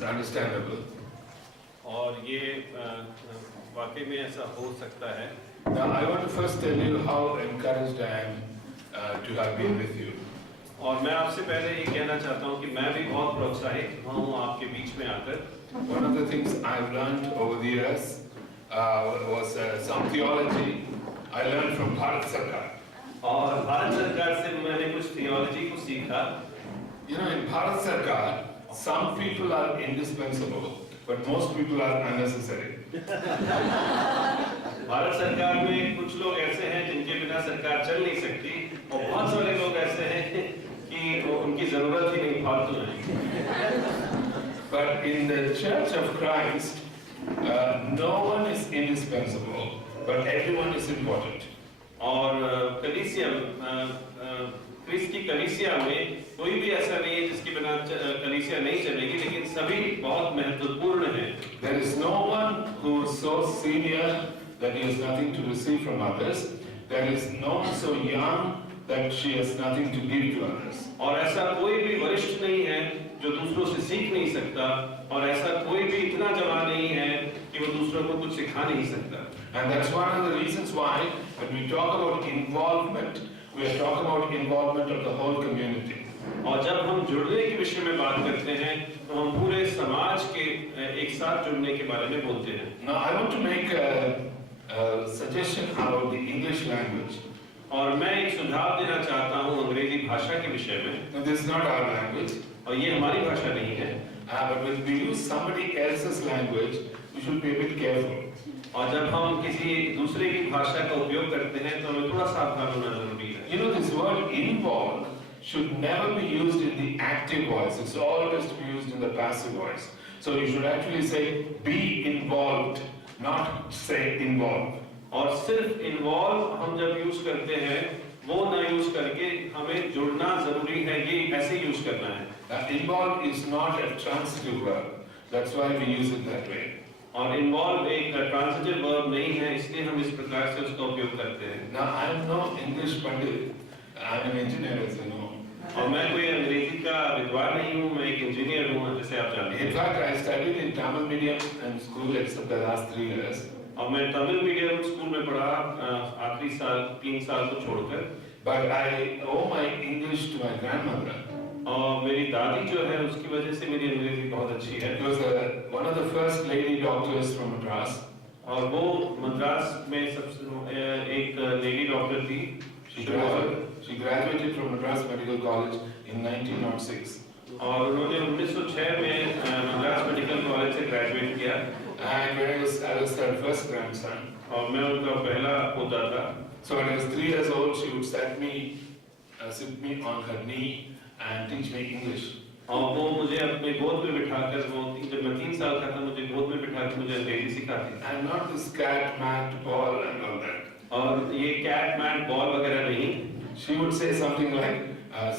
It's understandable. और ये वाकई में ऐसा हो सकता है। Now I want to first tell you how encouraged I am to have been with you. और मैं आपसे पहले ये कहना चाहता हूँ कि मैं भी बहुत प्रोत्साहित हूँ आपके बीच में आकर। One of the things I've learned over the years was some theology I learned from Bharat Sarkar. और भारत सरकार से मैंने कुछ थियोलॉजी को सीखा। You know, in Bharat Sarkar, some people are indispensable, but most people are unnecessary. Bharat सरकार में कुछ लोग ऐसे हैं जिनके बिना सरकार चल नहीं सकती, और बहुत सारे लोग ऐसे हैं कि उनकी जरूरत ही नहीं, फालतू है। But in the Church of Christ, no one is indispensable, but everyone is important. और कलीसिया क्रिस्त की कलीसिया में कोई भी ऐसा नहीं है जिसके बिना कलीसिया नहीं चलेगी, लेकिन सभी बहुत महत्वपूर्ण हैं। There is no one who is so senior that he has nothing to receive from others. There is no one so young that she has nothing to give to others. और ऐसा कोई भी वरिष्ठ नहीं है जो दूसरों से सीख नहीं सकता, और ऐसा कोई भी इतना जवान नहीं है कि वो दूसरों को कुछ सिखा नहीं सकता। And that's one of the reasons why when we talk about involvement, we are talking about involvement of the whole community. और जब हम जुड़ने के विषय में बात करते हैं तो हम पूरे समाज के एक साथ जुड़ने के बारे में बोलते हैं। Now I want to make a suggestion about the English language. और मैं एक सुझाव देना चाहता हूँ अंग्रेजी भाषा के विषय में। Now this is not our language. और ये हमारी भाषा नहीं है। But when we use somebody else's language, we should be a bit careful. और जब हम किसी दूसरे की भाषा का उपयोग करते हैं तो हमें थोड़ा सावधान होना जरूरी है। You know, this word involve should never be used in the active voice. It's always to be used in the passive voice. So you should actually say be involved, not say involve. और सिर्फ involve हम जब use करते हैं वो ना use करके हमें जुड़ना जरूरी है, ये ऐसे यूज करना है। Involve is not a transitive verb. That's why we use it that way. और इन्वॉल्व एक ट्रांजिटिव वर्ब नहीं है, इसलिए हम इस प्रकार से उसका उपयोग करते हैं। Now I am no English pandit. I am an engineer, as you know. और मैं कोई अंग्रेजी का विद्वान नहीं हूँ, मैं एक इंजीनियर हूँ, जैसे आप जानते हैं। In fact, I studied in Tamil medium and school except the last 3 years. और मैं तमिल मीडियम स्कूल में पढ़ा आखिरी साल 3 साल को छोड़कर। But I owe my English to my grandmother. और मेरी दादी जो है उसकी वजह से मेरी अंग्रेजी बहुत अच्छी है। She was one of the first lady doctors from Madras. और वो मद्रास में सबसे एक लेडी डॉक्टर थी। She graduated from Madras Medical College in 1906. और उन्होंने 1906 में मद्रास मेडिकल कॉलेज से ग्रेजुएट किया। And when I was her first grandson. और मैं उनका पहला पोता था। So when I was 3 years old, she would sit me on her knee and teach me English. और वो मुझे अपने गोद में बिठाकर, वो जब मैं 3 साल का था, मुझे गोद में बिठाकर मुझे अंग्रेजी सिखाती थी। And not this cat, mat, ball and all that. और ये कैट, मैट, बॉल वगैरह नहीं। She would say something like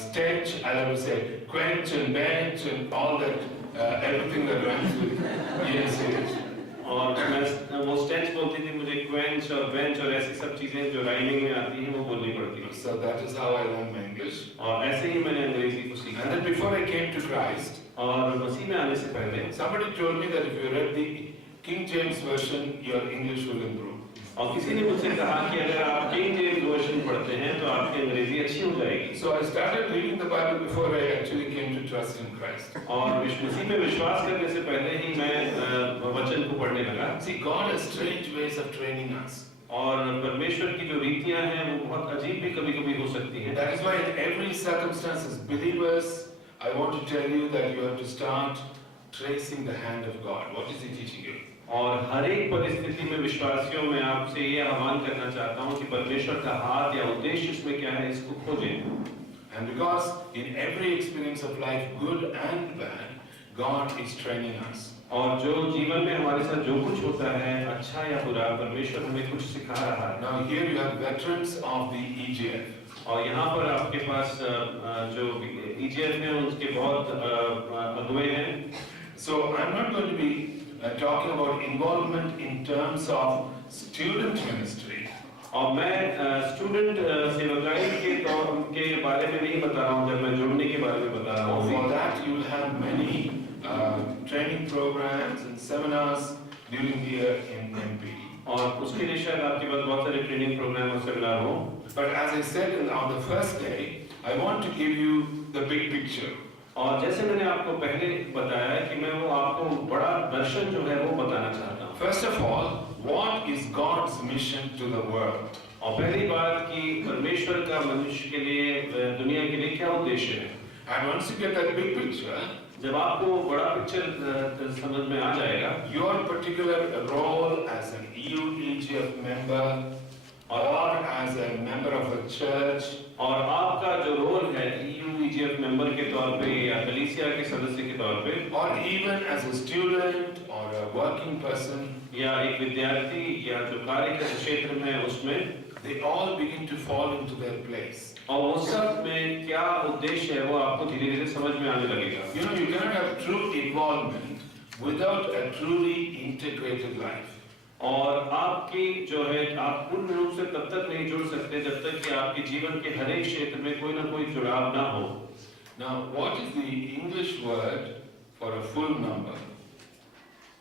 stench, and I would say quench and bench and all that, everything that rhymes with ENCH. और मैं वो stench बोलती थी, मुझे क्वेंच और बेंच और ऐसी सब चीजें जो राइमिंग में आती हैं वो बोलनी पड़ती हैं। So that is how I learned my English. और ऐसे ही मैंने अंग्रेजी को सीखा। And then before I came to Christ, और मसीह में आने से पहले somebody told me that if you read the King James version, your English will improve. और किसी ने मुझसे कहा कि अगर आप किंग जेम्स वर्जन पढ़ते हैं तो आपकी अंग्रेजी अच्छी हो जाएगी। So I started reading the Bible before I actually came to trust in Christ. और मसीह पे विश्वास करने से पहले ही मैं वचन को पढ़ने लगा। See, God has strange ways of training us. और परमेश्वर की जो रीतियां हैं वो बहुत अजीब भी कभी-कभी हो सकती हैं। That is why in every circumstance as believers, I want to tell you that you have to start tracing the hand of God. What is He teaching you? और हर एक परिस्थिति में विश्वासियों में आपसे ये आह्वान करना चाहता हूँ कि परमेश्वर का हाथ या उद्देश्य इसमें क्या है, इसको खोजें। And because in every experience of life, good and bad, God is training us. और जो जीवन में हमारे साथ जो कुछ होता है, अच्छा या बुरा, परमेश्वर हमें कुछ सिखा रहा है। Now here you have veterans of the EGF. और यहाँ पर आपके पास जो EGF है उसके बहुत अगुवे हैं। So I'm not going to be talking about involvement in terms of student ministry. और मैं स्टूडेंट सेवकाई के बारे में नहीं बता रहा हूँ, जब मैं जुड़ने के बारे में बता रहा हूँ। For that you will have many training But as I said on the first day, I want to give you the big picture. और जैसे मैंने आपको पहले बताया कि मैं वो आपको बड़ा दर्शन जो है वो बताना चाहता हूँ। First of all, what is God's mission to the world? और पहली बात कि परमेश्वर का मनुष्य के लिए दुनिया के लिए क्या उद्देश्य है। And once you get that big picture, जब आपको बड़ा पिक्चर समझ में आ जाएगा, your particular role as an EU EGF member or as a member of a church, और आपका जो रोल है EU EGF मेंबर के तौर पे या कलीसिया के सदस्य के तौर पे, or even as a student or a working person, या एक विद्यार्थी या जो कार्य के क्षेत्र में है उसमें, they all begin to fall into their place. और वो सब में क्या उद्देश्य है वो आपको धीरे-धीरे समझ में आने लगेगा। You know, you cannot have true involvement without a truly integrated life. और आपकी जो है आप पूर्ण रूप से तब तक नहीं जुड़ सकते जब तक कि आपके जीवन के हर एक क्षेत्र में कोई ना कोई जुड़ाव ना हो। Now, what is the English word for a full number?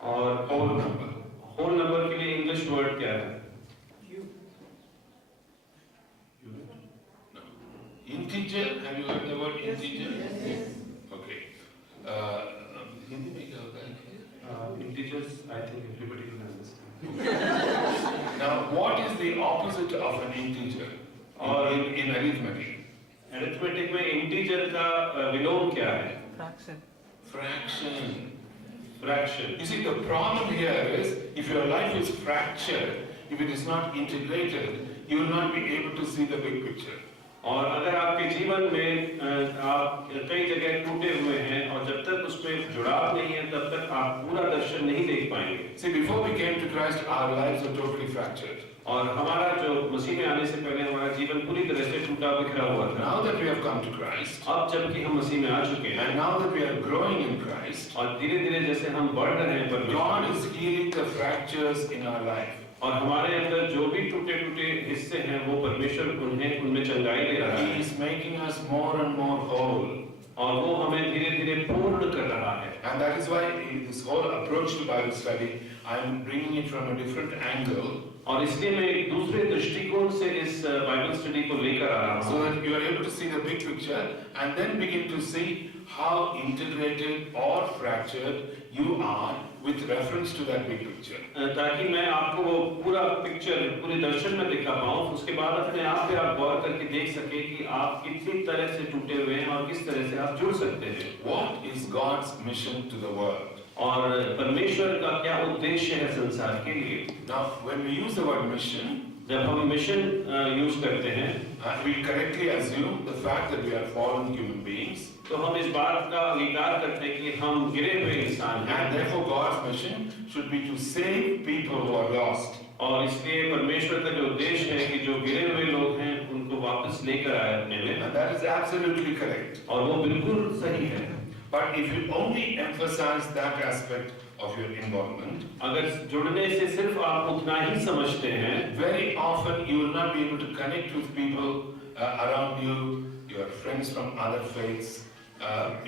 और Whole number. होल नंबर के लिए इंग्लिश वर्ड क्या है? No. Integer. Have you heard the word integer? Yes. Okay. Hindi में क्या होता है? Integers, I think everybody can understand. Now, what is the opposite of an integer in arithmetic? Arithmetic में integer का विलोम क्या है? Fraction. Fraction. You see, the problem here is, if your life is fractured, if it is not integrated, you will not be able to see the big picture. और अगर आपके जीवन में आप कई जगह टूटे हुए हैं और जब तक उसमें जुड़ाव नहीं है तब तक आप पूरा दर्शन नहीं देख पाएंगे। See, before we came to Christ, our lives were totally fractured. और हमारा जो मसीह में आने से पहले हमारा जीवन पूरी तरह से टूटा बिखरा हुआ था। Now that we have come to Christ, अब जबकि हम मसीह में आ चुके हैं and now that we are growing in Christ, और धीरे-धीरे जैसे हम बढ़ रहे हैं God परमेश्वर is healing the fractures in our life. और हमारे अंदर जो भी टूटे-टूटे हिस्से हैं वो परमेश्वर उनमें चंगाई दे रहा He है is making us more and more whole. और वो हमें धीरे-धीरे पूर्ण कर रहा है। And that is why in this whole approach to Bible study, I am bringing it from a different angle, और इसलिए मैं एक दूसरे दृष्टिकोण से इस बाइबल स्टडी को लेकर आ रहा so हूँ that you are able to see the big picture and then begin to see how integrated or fractured you are with reference to that big picture. ताकि मैं आपको वो पूरा पिक्चर पूरे दर्शन में दिखा पाऊँ, उसके बाद अपने आप पे आप गौर करके देख सके कि आप कितनी तरह से टूटे हुए हैं और किस तरह से आप जुड़ सकते हैं। What is God's mission to the world? और परमेश्वर का क्या उद्देश्य है संसार के लिए? Now, when we use the word mission, जब हम मिशन यूज करते हैं we correctly assume the fact that we are fallen human beings, तो हम इस बात का अंगीकार करते हैं कि हम गिरे हुए इंसान हैं and therefore God's mission should be to save people who are lost. और इसलिए परमेश्वर का जो उद्देश्य है कि जो गिरे हुए लोग हैं उनको वापस लेकर आए अपने में, And that is absolutely correct. और वो बिल्कुल सही है। But if you only emphasize that aspect of your involvement, अगर जुड़ने से सिर्फ आप उतना ही समझते हैं, very often you will not be able to connect with people around you, your friends from other faiths.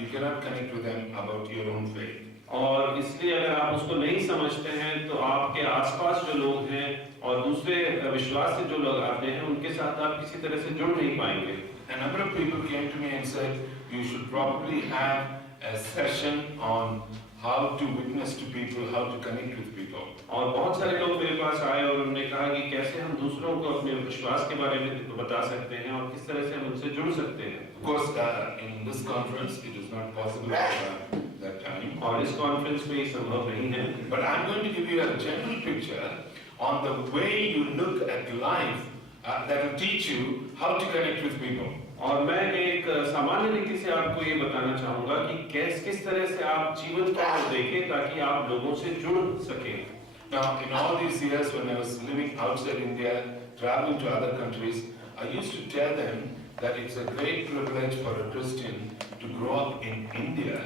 You cannot connect with them about your own faith. और इसलिए अगर आप उसको नहीं समझते हैं तो आपके आसपास जो लोग हैं और दूसरे विश्वास से जो लोग आते हैं उनके साथ आप किसी तरह से जुड़ नहीं पाएंगे। A number of people came to me and said, you should probably have a session on how to witness to people, how to connect with people. और बहुत सारे लोग मेरे पास आए और उन्होंने कहा कि कैसे हम दूसरों को अपने विश्वास के बारे में बता सकते हैं और किस तरह से हम उनसे जुड़ सकते हैं। Of course, in this conference, it is not possible that time. और इस कॉन्फ्रेंस में ये संभव नहीं है। But I'm going to give you a general picture on the way you look at life that will teach you how to connect with people. और मैं एक सामान्य रीति से आपको ये बताना चाहूँगा कि किस तरह से आप जीवन को देखें ताकि आप लोगों से जुड़ सकें। Now, in all these years when I was living outside India, traveling to other countries, I used to tell them that it's a great privilege for a Christian to grow up in India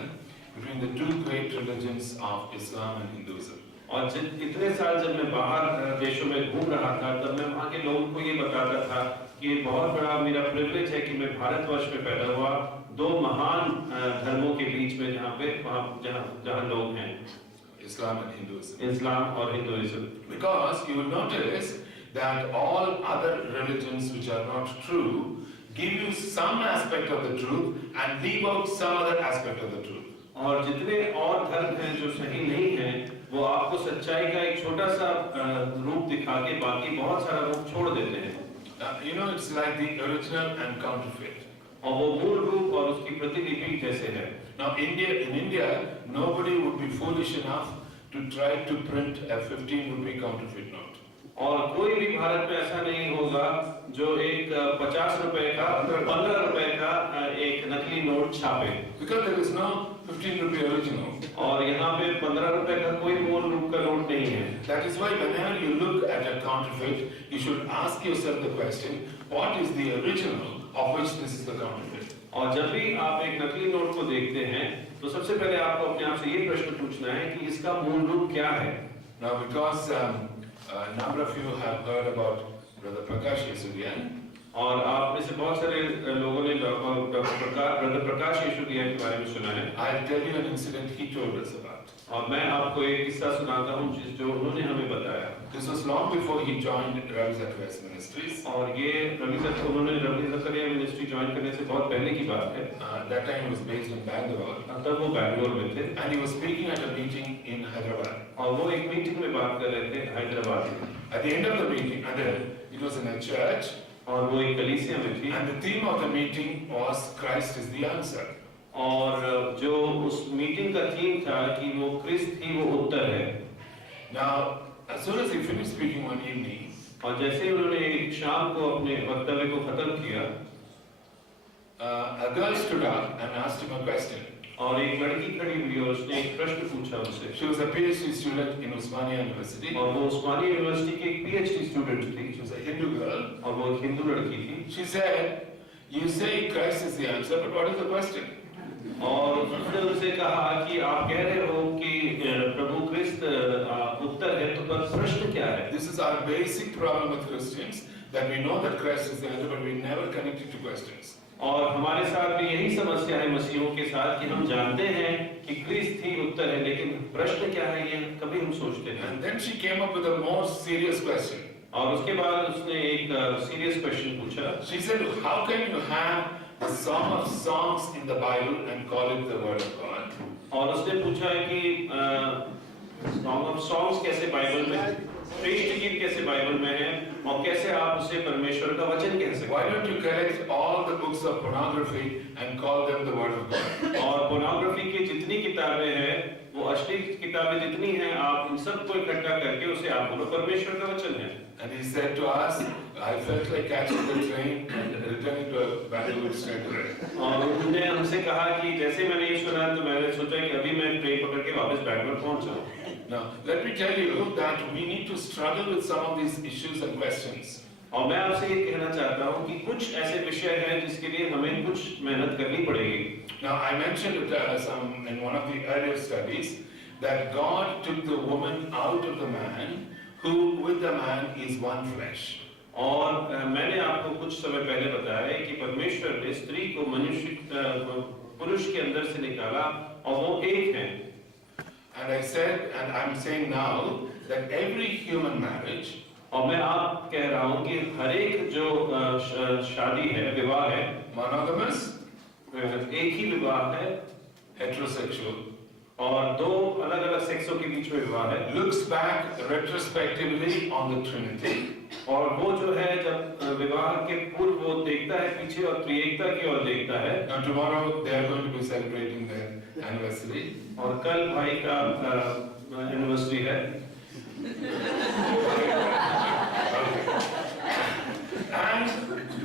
between the two great religions of Islam and Hinduism. और इतने साल जब मैं बाहर देशों में घूम रहा था तब मैं वहाँ के लोगों को ये बताता था कि बहुत बड़ा मेरा प्रिविलेज है कि मैं भारतवर्ष में पैदा हुआ दो महान धर्मों के बीच में जहाँ लोग हैं Islam and Hinduism. इस्लाम और Hinduism. Because you will notice that all other religions which are not true give you some aspect of the truth and leave out some other aspect of the truth. और जितने और धर्म हैं जो सही नहीं हैं, वो आपको सच्चाई का एक छोटा सा रूप दिखा के बाकी बहुत सारा रूप छोड़ देते हैं। You know, it's like the original and counterfeit. और वो मूल रूप और उसकी प्रतिलिपि जैसे है। Now, in India, nobody would be foolish enough to try to print a 15 rupee counterfeit note. और कोई भी भारत में ऐसा नहीं होगा जो एक 50 रुपए का 15 रुपए का एक नकली नोट छापे, Because there is no 15 rupee original. और यहाँ पे 15 रुपए का कोई मूल रूप का नोट नहीं है। That is why whenever you look at a counterfeit, you should ask yourself the question, what is the original of which this is the counterfeit? और जब भी आप एक नकली नोट को देखते हैं तो सबसे पहले आपको अपने आप से ये प्रश्न पूछना है कि इसका मूल रूप क्या है। Now, because a number of you have heard about Brother Prakash Yesudian, और आप में से बहुत सारे लोगों ने ब्रदर प्रकाश येशुदिया के बारे में सुना है। I'll tell you an incident he told us about. और मैं आपको एक किस्सा सुनाता हूँ जो उन्होंने हमें बताया। This was long before he joined Ravi Zacharias Ministries. और ये उन्होंने रवि ज़करिया मिनिस्ट्री ज्वाइन करने से बहुत पहले की बात है। That time he was based in Bangalore. तब वो बैंगलोर में थे And he was speaking at a meeting in Hyderabad. और वो एक मीटिंग में बात कर रहे थे हैदराबाद में। At the end of the meeting, it was in a church, और वो एक कलीसिया में थी and the theme of the meeting was Christ is the answer. और जो उस मीटिंग का थीम था कि वो क्रिस्त ही वो उत्तर है। Now, as soon as he finished speaking one evening, और जैसे ही उन्होंने एक शाम को अपने वक्तव्य को खत्म किया, a girl stood up and asked him a question. और एक लड़की खड़ी हुई और उसने एक प्रश्न पूछा उनसे। She was a PhD student in Osmania University. और वो उस्मानिया यूनिवर्सिटी की एक PhD स्टूडेंट थी। She was a Hindu girl. और वो एक हिंदू लड़की थी। She said, "You say Christ is the answer, but what is the question?" और उसने उनसे कहा कि आप कह रहे हो कि प्रभु क्रिस्त उत्तर है, तो पर प्रश्न क्या है? This is our basic problem with Christians, that we know that Christ is the answer, but we never connect it to questions. और हमारे साथ भी यही समस्या है मसीहों के साथ कि हम जानते हैं कि क्रिस्त ही उत्तर है, लेकिन प्रश्न क्या है ये कभी हम सोचते नहीं। And then she came up with a more serious question. और उसके बाद उसने एक सीरियस क्वेश्चन पूछा। She said, "How can you have the Song of Songs in the Bible and call it the Word of God?" और उसने पूछा है कि सॉन्ग ऑफ सॉन्ग्स कैसे बाइबल में, श्रेष्ठ गीत कैसे बाइबल में है, और कैसे आप उसे परमेश्वर का वचन कह सकते Why don't you collect all the books of pornography and call them the Word of God? हैं? और पोर्नोग्राफी की जितनी किताबें हैं, वो अश्लील किताबें जितनी हैं, आप उन सबको इकट्ठा करके उसे आप बोलो परमेश्वर का वचन है। And he said to us, "I felt like catching the train and returning to Bangalore straight away." और उन्होंने हमसे कहा कि जैसे मैंने ये सुना तो मैंने सोचा कि अभी मैं ट्रेन पकड़ के वापस बैंगलोर पहुंच जाऊं। Now, let me tell you that we need to struggle with some of these issues and questions. और मैं आपसे ये कहना चाहता हूँ कि कुछ ऐसे विषय हैं जिसके लिए हमें कुछ मेहनत करनी पड़ेगी। Now, I mentioned it in one of the earlier studies that God took the woman out of the man, who with the man is one flesh. और मैंने आपको कुछ समय पहले बताया है कि परमेश्वर ने स्त्री को पुरुष के अंदर से निकाला और वो एक है। And I said, and I'm saying now, that every human marriage, और मैं आप कह रहा हूँ कि हर एक जो शादी है, विवाह है, monogamous, एक ही विवाह है, heterosexual, और दो अलग अलग सेक्सों के बीच में विवाह है, looks back retrospectively on the Trinity. और वो जो है जब विवाह के पूर्व वो देखता है पीछे और त्रिएकता की ओर देखता है। Now tomorrow they are going to be celebrating their anniversary. और कल भाई का एनिवर्सरी है। And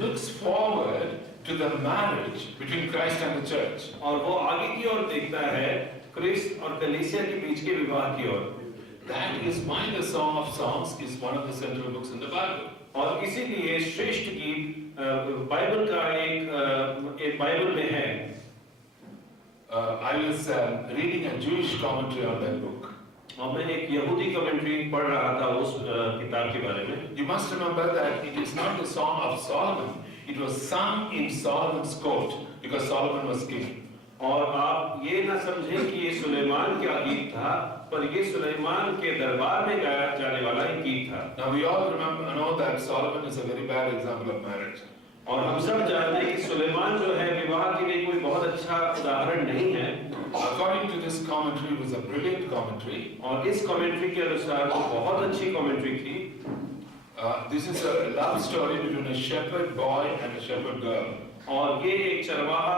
looks forward to the marriage between Christ and the church. और वो आगे की ओर देखता है क्रिस्त और कलीसिया के बीच के विवाह की ओर। That is why the Song of Songs is one of the central books in the Bible. और इसीलिए श्रेष्ठ गीत बाइबल का एक बाइबल में है। I was reading a Jewish commentary on that book. और मैं एक यहूदी कमेंट्री पढ़ रहा था उस किताब के बारे में। You must remember that it is not the Song of Solomon. It was sung in Solomon's court because Solomon was king. और आप ये ना समझें कि ये सुलेमान का गीत था, पर ये सुलेमान के दरबार में गाया जाने वाला एक गीत था। Now we all know that Solomon is a very bad example of marriage. और हम सब जानते हैं कि सुलेमान जो है विवाह के लिए कोई बहुत अच्छा उदाहरण नहीं है। According to this commentary, it was a brilliant commentary. और इस कमेंट्री के अनुसार वो बहुत अच्छी कमेंट्री थी। This is a love story between a shepherd boy and a shepherd girl. और ये एक चरवाहा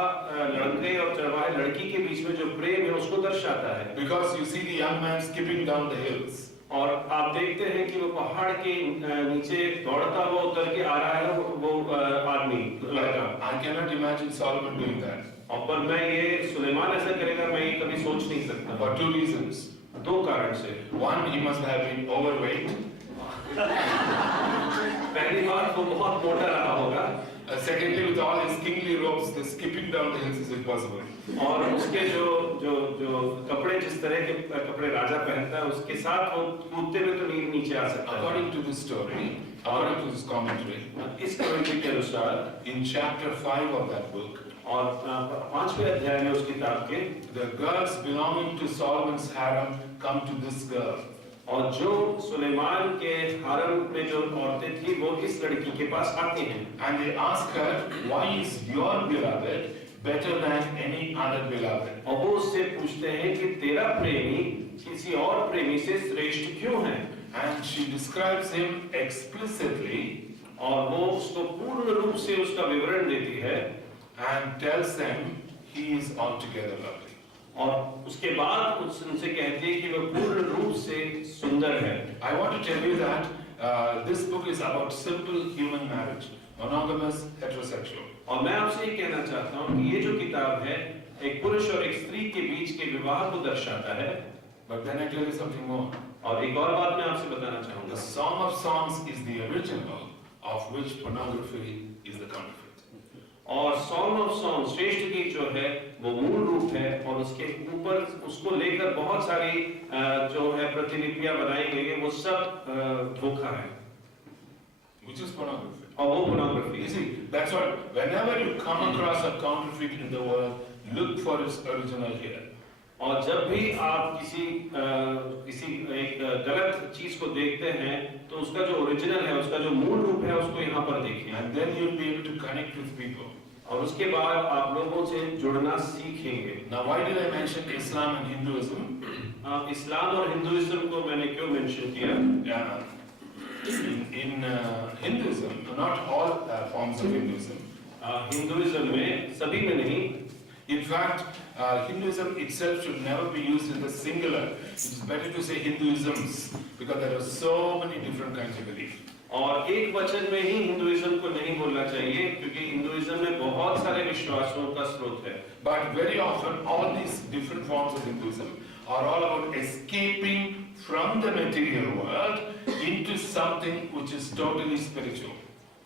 लड़के और चरवाहे लड़की के बीच में जो प्रेम है उसको दर्शाता है। Because you see the young man skipping down the hills. और आप देखते हैं कि वो पहाड़ के नीचे दौड़ता हुआ उतर के आ रहा है वो आदमी लड़का। I cannot imagine Solomon doing that. और पर मैं ये सुलेमान ऐसा करेगा मैं ये कभी सोच नहीं सकता। For two reasons. दो कारण से। One, he must have been overweight. पहली बात वो बहुत मोटा रहा होगा। Secondly, with all his kingly robes, the skipping down the hills is impossible. और उसके जो कपड़े जिस तरह के कपड़े राजा पहनता है उसके साथ वो कूदते हुए तो नीचे आ सकता है। According to this story, according to this commentary, इस कमेंट्री के अनुसार in chapter 5 of that book, और 5वें अध्याय में उस किताब के the girls belonging to Solomon's harem come to this girl. और जो सुलेमान के हारम में जो औरतें थी वो इस लड़की के पास आती हैं। And they ask her, why is your beloved better than any other beloved? और वो उससे पूछते हैं कि तेरा प्रेमी किसी और प्रेमी से श्रेष्ठ क्यों है? And she describes him explicitly और वो उसको पूर्ण रूप से उसका विवरण देती है and tells them he is altogether lovely. और उसके बाद उनसे कहती है कि वह पूर्ण रूप से सुंदर है। I want to tell you that this book is about simple human marriage, monogamous, heterosexual. और मैं आपसे ये कहना चाहता हूँ कि ये जो किताब है एक पुरुष और एक स्त्री के बीच के विवाह को दर्शाता है। But then I tell you something more. और एक और बात मैं आपसे बताना चाहूँगा। The Song of Songs is the original, of which pornography is the counterfeit. और सॉन्ग ऑफ सॉन्ग श्रेष्ठ गीत जो है वो मूल रूप है और उसके ऊपर उसको लेकर बहुत सारी जो है प्रतिलिपियां बनाई गई है वो सब धोखा है। Which is pornography. और वो pornography You है। see, that's what, whenever you come across a counterfeit in the world, look for its original here. और जब भी आप किसी एक गलत चीज को देखते हैं तो उसका जो ओरिजिनल है उसका जो मूल रूप है उसको यहाँ पर देखिए। And then you'll be able to connect with people. और उसके बाद आप लोगों से जुड़ना सीखेंगे। Now, why did I mention Islam and Hinduism? इस्लाम और हिंदुइज्म को मैंने क्यों मेंशन किया? In Hinduism, not all forms of Hinduism. Hinduism में सभी में नहीं। In fact, Hinduism itself should never be used in the singular. It is better to say Hinduisms because there are so many different kinds of belief. और एक वचन में ही Hinduism को नहीं बोलना चाहिए क्योंकि हिंदुइज्म में बहुत सारे विश्वासों का स्रोत है। But very often, all these different forms of Hinduism are all about escaping from the material world into something which is totally spiritual.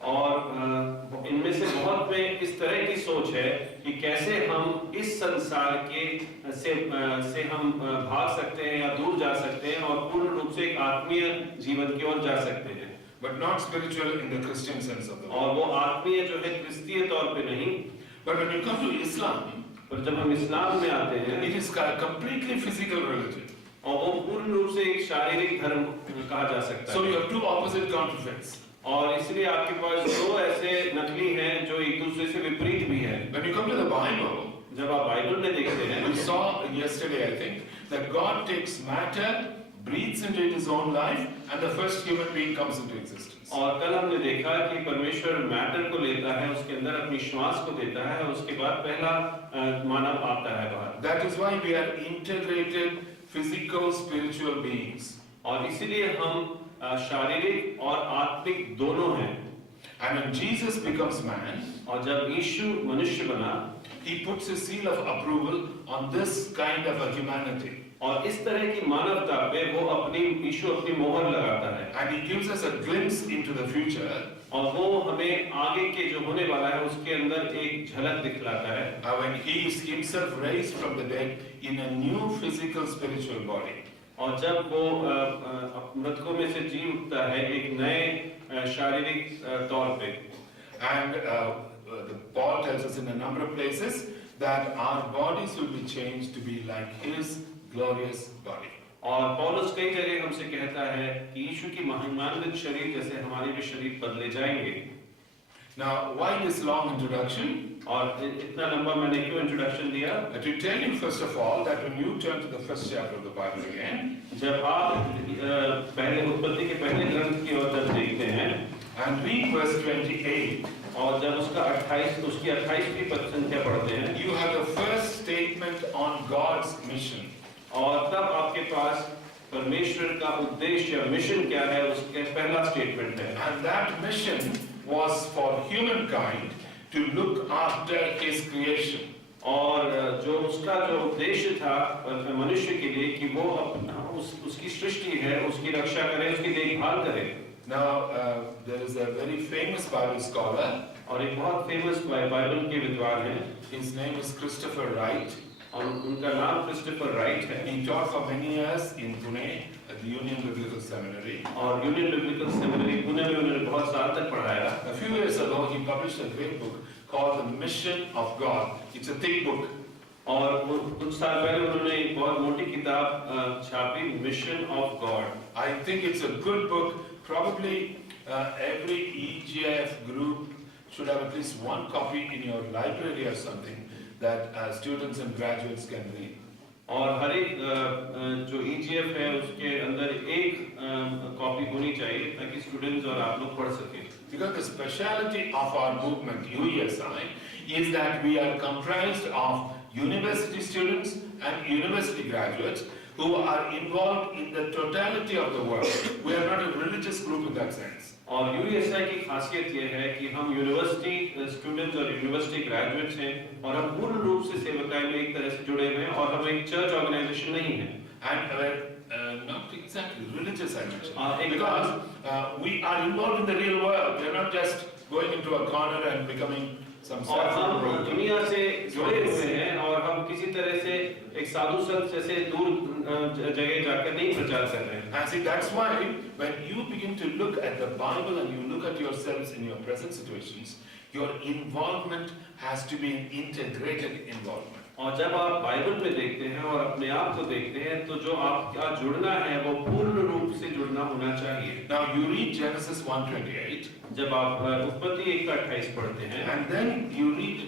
और इनमें से बहुत में इस तरह की सोच है कि कैसे हम इस संसार के से हम भाग सकते हैं या दूर जा सकते हैं और पूर्ण रूप से एक आत्मीय जीवन की ओर जा सकते हैं। But not spiritual in the Christian sense of the word. और वो आत्मीय जो है क्रिस्तीय तौर पे नहीं। But when you come to Islam, पर जब हम इस्लाम में आते हैं it is a completely physical religion. और वो पूर्ण रूप से एक शारीरिक धर्म कहा जा सकता So है। you have two opposite counterfeits. और इसलिए आपके पास दो ऐसे नकली हैं जो एक दूसरे से विपरीत भी हैं। When you come to the Bible, जब आप बाइबल में देखते हैं we saw yesterday, I think, that God takes matter, breathes into it his own life, and the first human being comes into existence. और कल हमने देखा कि परमेश्वर मैटर को लेता है उसके अंदर अपनी श्वास को देता है और उसके बाद पहला मानव आता है बाहर। That is why we are integrated physical, spiritual beings. और इसीलिए हम शारीरिक और आत्मिक दोनों हैं। And when Jesus becomes man, और जब यीशु मनुष्य बना he puts his seal of approval on this kind of a humanity. और इस तरह की मानवता पे वो यीशु अपनी मोहर लगाता है। And he gives us a glimpse into the future. और वो हमें आगे के जो होने वाला है उसके अंदर एक झलक दिखलाता है। When he is himself raised from the dead in a new physical spiritual body. और जब वो मृतकों में से जी उठता है एक नए शारीरिक तौर पे। And Paul tells us in a number of places that our bodies will be changed to be like His glorious body. और पौलुस कई जगह हमसे कहता है कि यीशु की महिमान्वित शरीर जैसे हमारे भी शरीर बदले जाएंगे। Now, why this long introduction? और इतना लंबा मैंने क्यों इंट्रोडक्शन दिया? To tell you first of all that when you turn to the first chapter of the Bible again, जब आप पहले उत्पत्ति के पहले ग्रंथ की ओर जब देखते हैं and read verse 28, और जब उसकी 28वीं पद संख्या पढ़ते हैं, you have the first statement on God's mission. और तब आपके पास परमेश्वर का उद्देश्य या मिशन क्या है उसके पहला स्टेटमेंट है। And that mission was for humankind to look after His creation. और जो उसका जो उद्देश्य था मनुष्य के लिए कि वो उसकी सृष्टि है उसकी रक्षा करे, उसकी देखभाल करे। Now, there is a very famous Bible scholar. और एक बहुत फेमस बाइबल के विद्वान हैं। His name is Christopher Wright. और उनका नाम क्रिस्टोफर राइट है। He taught for many years in Pune at the Union Biblical Seminary. और यूनियन बिब्लिकल सेमिनरी पुणे में उन्होंने बहुत साल तक पढ़ाया। A few years ago, he published a great book called The Mission of God. It's a thick book. और कुछ साल पहले उन्होंने एक बहुत मोटी किताब छापी, mission of God. I think it's a good book. Probably every EGF group should have at least one copy in your library or something that students and graduates can read. और हर एक जो EGF है उसके अंदर एक copy होनी चाहिए ताकि स्टूडेंट्स और आप लोग पढ़ सकें। Because the speciality of our movement, UESI, is that we are comprised of university students and university graduates who are involved in the totality of the work. We are not a religious group in that sense. और UESI की खासियत ये है कि हम university students और university graduates हैं और हम पूर्ण रूप से सेवकाई में एक तरह से जुड़े हुए हैं और हम एक चर्च ऑर्गेनाइजेशन नहीं है। And not exactly religious, I mentioned. एक Because we are involved in the real world. We are not just going into a corner and becoming some और हम saffron दुनिया से जुड़े हुए हैं और हम किसी तरह से एक साधु संत जैसे दूर जगह जाकर नहीं प्रचार कर रहे हैं। And see, that's why when you begin to look at the Bible and you look at yourselves in your present situations, your involvement has to be an integrated involvement. और जब आप बाइबल में देखते हैं और अपने आप को देखते हैं तो जो आपका जुड़ना है वो पूर्ण रूप से जुड़ना होना चाहिए। Now you read Genesis 1:28. जब आप उत्पत्ति 1:28 पढ़ते हैं And then you read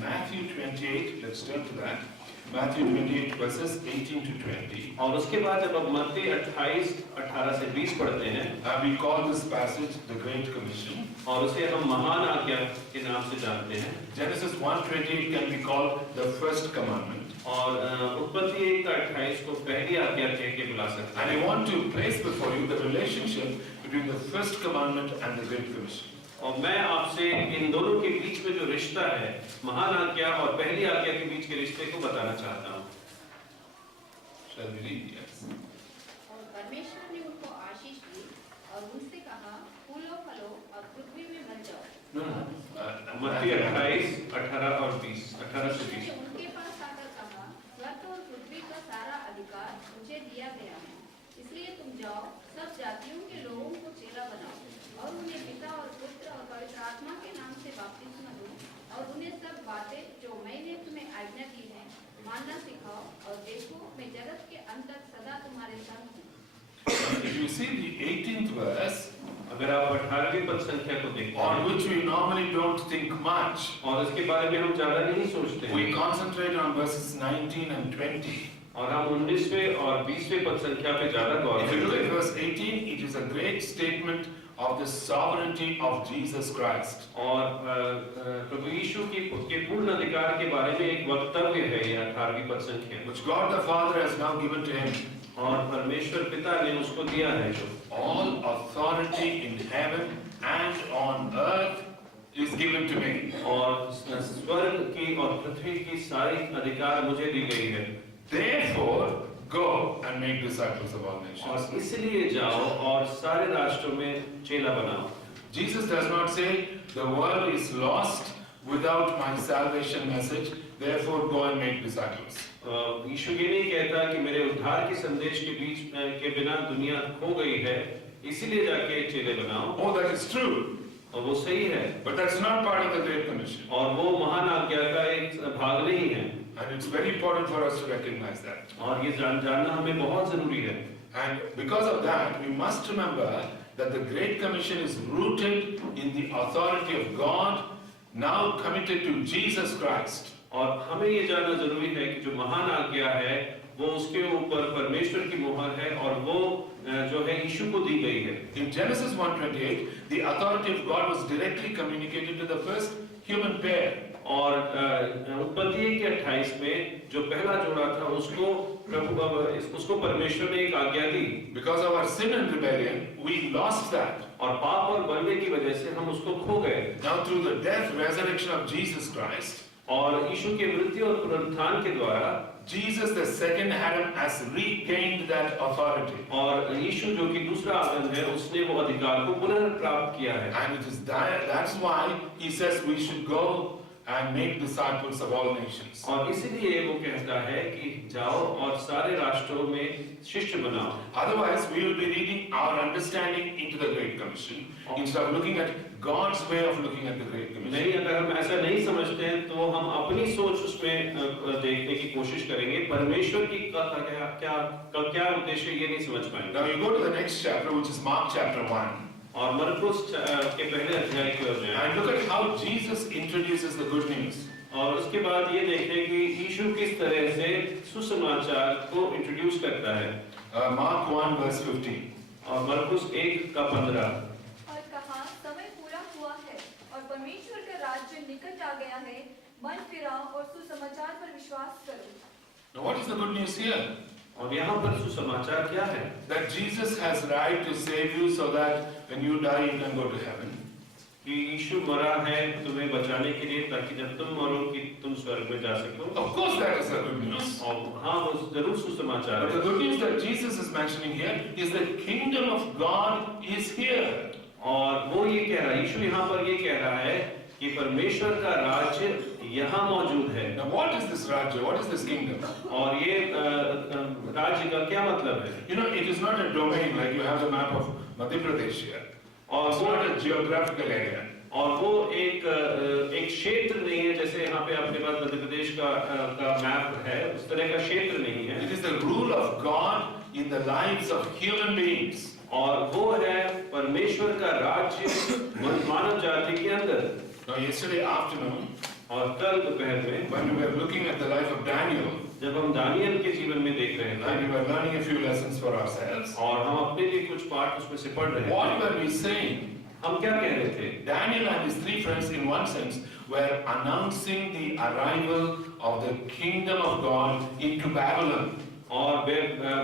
Matthew 28. Let's turn to that. Matthew 28 verses 18 to 20. और उसके बाद जब आप मत्ती 28:18 से 20 पढ़ते हैं We call this passage the Great Commission. और उसे हम महान आज्ञा के नाम से जानते हैं। Genesis 1:28 can be called the first commandment. और उत्पत्ति 1:28 को पहली आज्ञा कह के बुला सकते And हैं। I want to place before you the relationship between the first commandment and the Great Commission. और मैं आपसे इन दोनों के बीच में जो रिश्ता है महान आज्ञा और पहली आज्ञा के बीच के रिश्ते को बताना चाहता हूँ। Shall we read? Yes. और परमेश्वर ने उनको आशीष दी और उनसे कहा, फूलो फलो और पृथ्वी में मर जाओ। No. मत्ती 28:18 और 20, 18 से 20। उसने उनके पास आकर कहा, स्वर्ग और पृथ्वी का सारा अधिकार मुझे दिया गया है, इसलिए तुम जाओ, सब जातियों के लोगों को चेला बनाओ और उन्हें पिता और पुत्र और पवित्र आत्मा के नाम से बपतिस्मा दो और उन्हें सब बातें जो मैंने तुम्हें आज्ञा दी है मानना सिखाओ और देखो मैं जगत के अंत तक सदा तुम्हारे संग हूँ। If you see the 18th verse, अगर आप 18वीं पद संख्या को देखते on हैं which we normally don't think much, और इसके बारे में हम ज्यादा नहीं सोचते हैं we concentrate on verses 19 and 20. और हम 19वें और 20वें पद संख्या पे ज्यादा गौर If you look करते at हैं। verse 18, it is a great statement of the sovereignty of Jesus Christ. और प्रभु यीशु के पूर्ण अधिकार के बारे में एक वक्तव्य है ये 18वीं पद संख्या, Which God the Father has now given to him. और परमेश्वर पिता ने उसको दिया है जो All authority in heaven and on earth is given to me. और स्वर्ग की और पृथ्वी की सारी अधिकार मुझे दी गई है। Therefore, go and make disciples of all nations. और इसलिए जाओ और सारे राष्ट्रों में चेला बनाओ। Jesus does not say the world is lost without my salvation message, therefore go and make disciples. यीशु ये नहीं कहता कि मेरे उद्धार के संदेश के बीच के बिना दुनिया खो गई है, इसीलिए जाके चेले बनाओ। Oh, that is true. और वो सही है, But that's not part of the Great Commission. और वो महान आज्ञा का एक भाग नहीं है, And it's very important for us to recognize that. और ये जानना हमें बहुत जरूरी है। And because of that, we must remember that the Great Commission is rooted in the authority of God, now committed to Jesus Christ. और hमें ये जानना जरूरी है कि जो महान आज्ञा है वो उसके ऊपर परमेश्वर की मोहर है और वो जो है यीशु को दी गई है। In Genesis 1:28, the authority of God was directly communicated to the first human pair. और उत्पत्ति के 28 में जो पहला जोड़ा था उसको परमेश्वर ने एक आज्ञा दी। Because of our sin and rebellion, we lost that. और पाप और बनने की वजह से हम उसको खो गए। Now through the death, resurrection of Jesus Christ, और यीशु के मृत्यु और पुनरुत्थान के द्वारा Jesus the second Adam has regained that authority. और यीशु जो कि दूसरा आदम है उसने वो अधिकार को पुनर्प्राप्त किया है। And it is that's why he says we should go and make disciples of all nations. और इसीलिए वो कहता है कि जाओ और सारे राष्ट्रों में शिष्य बनाओ। Otherwise, we will be reading our understanding into the Great Commission instead of looking at God's way of looking at the Great Commission. नहीं, अगर हम ऐसा नहीं समझते हैं तो हम अपनी सोच उसमें देखने की कोशिश करेंगे, परमेश्वर की क्या उद्देश्य ये नहीं समझ पाएंगे। Now you go to the next chapter, which is Mark chapter 1. और मरकुस के पहले अध्याय की ओर जाएं। And look at how Jesus introduces the good news. और उसके बाद ये देखें कि यीशु किस तरह से सुसमाचार को इंट्रोड्यूस करता है। Mark 1 verse 15. और मरकुस 1:15। और कहा, समय पूरा हुआ है और परमेश्वर का राज्य निकट आ गया है, मन फिराओ और सुसमाचार पर विश्वास करो। Now what is the good news here? और यहाँ पर सुसमाचार क्या है? That Jesus has right to save you so that when you die you can go to heaven. कि यीशु मरा है तुम्हें बचाने के लिए ताकि जब तुम मरो कि तुम स्वर्ग में जा सको। Of course that is the good news. और हाँ, वो जरूर सुसमाचार But है। the good news that Jesus is mentioning here is the kingdom of God is here. और वो ये कह रहा है, यीशु यहाँ पर ये कह रहा है कि परमेश्वर का राज्य यहाँ मौजूद है। Now what is this Rajya? What is this kingdom? और ये राज्य का क्या मतलब है? You know, it is not a domain like you have the map of Madhya Pradesh here. और It's not a geographical area. और वो एक क्षेत्र नहीं है जैसे यहाँ पे अपने पास मध्य प्रदेश का मैप है, उस तरह का क्षेत्र नहीं है। It is the rule of God in the lives of human beings. और वो है परमेश्वर का राज्य मानव जाति के अंदर। Now yesterday afternoon, और कल दोपहर में when we were looking at the life of Daniel, जब हम दानियल के जीवन में देख रहे थे and we were learning a few lessons for ourselves, और हम अपने लिए कुछ पाठ उसमें से पढ़ रहे थे, what were we saying? हम क्या कह रहे थे? Daniel and his three friends, in one sense, were announcing the arrival of the kingdom of God into Babylon. और वे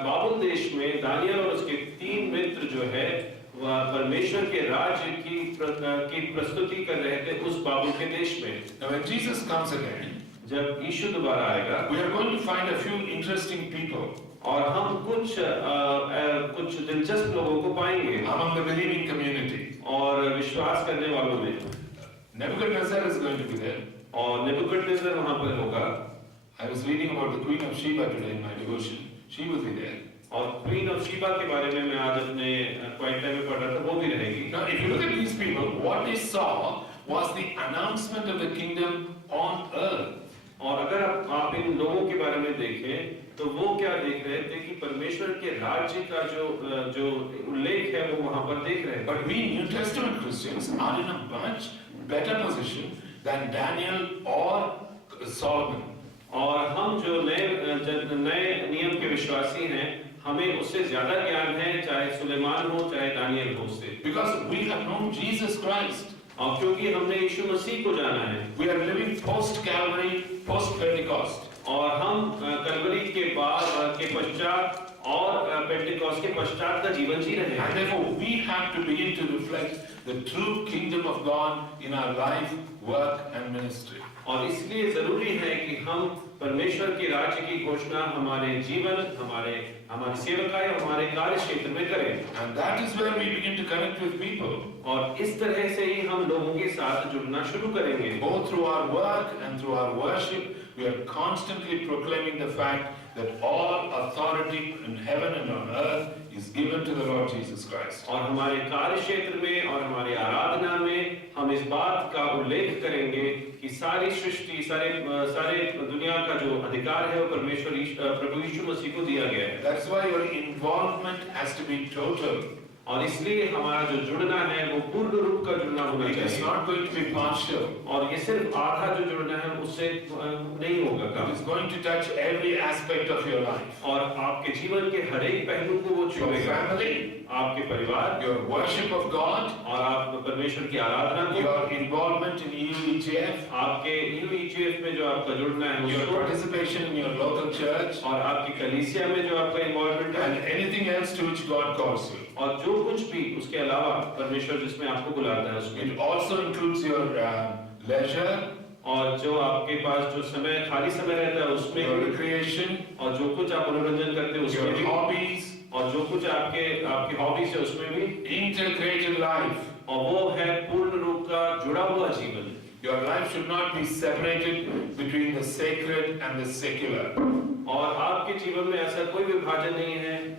बाबुल देश में दानियल और उसके 3 मित्र जो है वह परमेश्वर के राज्य की प्रस्तुति कर रहे थे उस बाबुल के देश में। Now when Jesus comes again, जब यीशु दोबारा आएगा, we are going to find a few interesting people और हम कुछ दिलचस्प लोगों को पाएंगे among the believing community. और विश्वास करने वालों में। Nebuchadnezzar is going to be there. और नेबुकदनेस्सर वहाँ पर होगा। I was reading about the Queen of Sheba today in my devotion. She will be there. और क्वीन ऑफ शीबा के बारे में मैं आज अपने क्वाइट टाइम में पढ़ रहा था, वो भी रहेगी। Now, if you look at these people, what they saw was the announcement of the kingdom on earth. और अगर आप इन लोगों के बारे में देखें तो वो क्या देख रहे थे कि परमेश्वर के राज्य का जो उल्लेख है वो वहाँ पर देख रहे हैं। But we New Testament Christians are in a much better position than Daniel or Solomon. और हम जो नए नियम के विश्वासी हैं, हमें उससे ज्यादा ज्ञान है, चाहे सुलेमान हो चाहे दानियल हो उससे। Because we have known Jesus Christ. और क्योंकि हमने यीशु मसीह को जाना है। We are living post Calvary, post Pentecost. और हम कलवरी के बाद के पश्चात और पेंटिकॉस्ट के पश्चात का जीवन जी रहे हैं। And therefore we have to begin to reflect the true kingdom of God in our life, work and ministry. और इसलिए जरूरी है कि हम परमेश्वर के राज्य की घोषणा हमारे जीवन, हमारी सेवकाई और हमारे कार्य क्षेत्र में करें। And that is where we begin to connect with people. और इस तरह से ही हम लोगों के साथ जुड़ना शुरू करेंगे। Both through our work and through our worship, we are constantly proclaiming the fact that all authority in heaven and on earth is given to the Lord Jesus Christ. और हमारे कार्य क्षेत्र में और हमारी आराधना में हम इस बात का उल्लेख करेंगे कि सारी सृष्टि सारे दुनिया का जो अधिकार है वो प्रभु यीशु मसीह को दिया गया है। That's why your involvement has to be total. और इसलिए हमारा जो जुड़ना है वो पूर्ण रूप का जुड़ना होना It is चाहिए not going to be partial. और ये सिर्फ आधा जो जुड़ना है उससे नहीं होगा It काम। is going to touch every aspect of your life. और आपके जीवन के हर एक पहलू को वो Your छुएगा। family, आपके परिवार your worship of God, और आप परमेश्वर की आराधना को, your involvement in UEGF, आपके UEGF में जो आपका जुड़ना है your उसको, participation in your local church, और आपकी कलीसिया में जो आपका इन्वॉल्वमेंट है, and anything else to which God calls you. और जो कुछ भी उसके अलावा परमेश्वर जिसमें आपको बुलाता है उसमें, It also includes your leisure, और जो आपके पास जो समय खाली समय रहता है उसमें your भी, recreation, और जो कुछ आप मनोरंजन करते हैं उसमें your भी, hobbies, और जो कुछ आपकी हॉबीज है उसमें भी, integrated life. और वो है पूर्ण रूप का जुड़ा हुआ जीवन। Your life should not be separated between the sacred and the secular. और आपके जीवन में ऐसा कोई विभाजन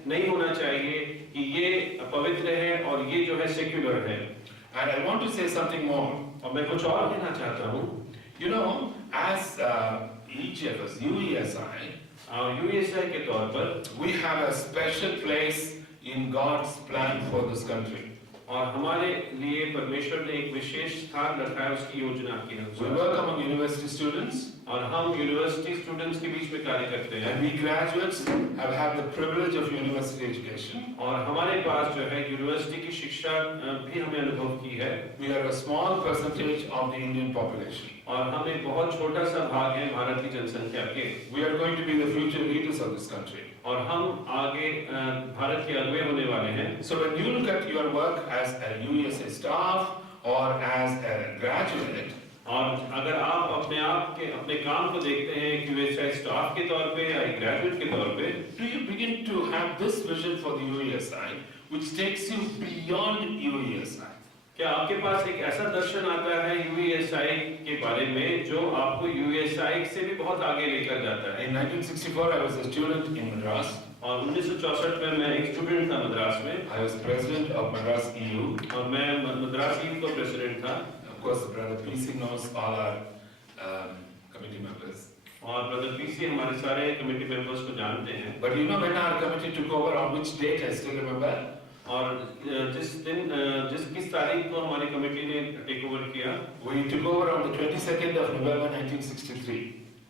नहीं होना चाहिए कि ये पवित्र है और ये जो है सेक्युलर है। And I want to say something more. और मैं कुछ और कहना चाहता हूँ। You know, as EGF, as UESI, UESI के तौर पर we have a special place in God's plan for this country. और हमारे लिए परमेश्वर ने एक विशेष स्थान रखा है उसकी योजना के We अनुसार। work among university students, और हम यूनिवर्सिटी स्टूडेंट्स के बीच में कार्य करते हैं and we graduates have had the privilege of university education. और हमारे पास जो है यूनिवर्सिटी की शिक्षा भी हमें अनुभव की है। We are a small percentage of the Indian population. और हम एक बहुत छोटा सा भाग है भारत की जनसंख्या के। We are going to be the future leaders of this country. और हम आगे भारत के अगुवे होने वाले हैं। So when you look at your work as a USA staff or as a graduate, और अगर आप अपने काम को देखते हैं कि यूएसआई स्टाफ के तौर पे या एक ग्रेजुएट के तौर पे, do you begin to have this vision for the UESI which takes you beyond UESI? क्या आपके पास एक ऐसा दर्शन आता है यूएसआई के बारे में जो आपको यूएसआई से भी बहुत आगे लेकर जाता है? In 1964, I was a student in Madras. और 1964 में मैं एक स्टूडेंट था मद्रास में I was president of Madras EU. और मैं मद्रास यूथ का प्रेसिडेंट था। Of course, Brother PC knows all our committee members. और ब्रदर पीसी हमारे सारे कमेटी मेंबर्स को जानते हैं। But you know when our committee took over, on which date I still remember? और जिस किस तारीख को हमारी कमेटी ने टेक ओवर किया? We took over on the 22nd of November 1963.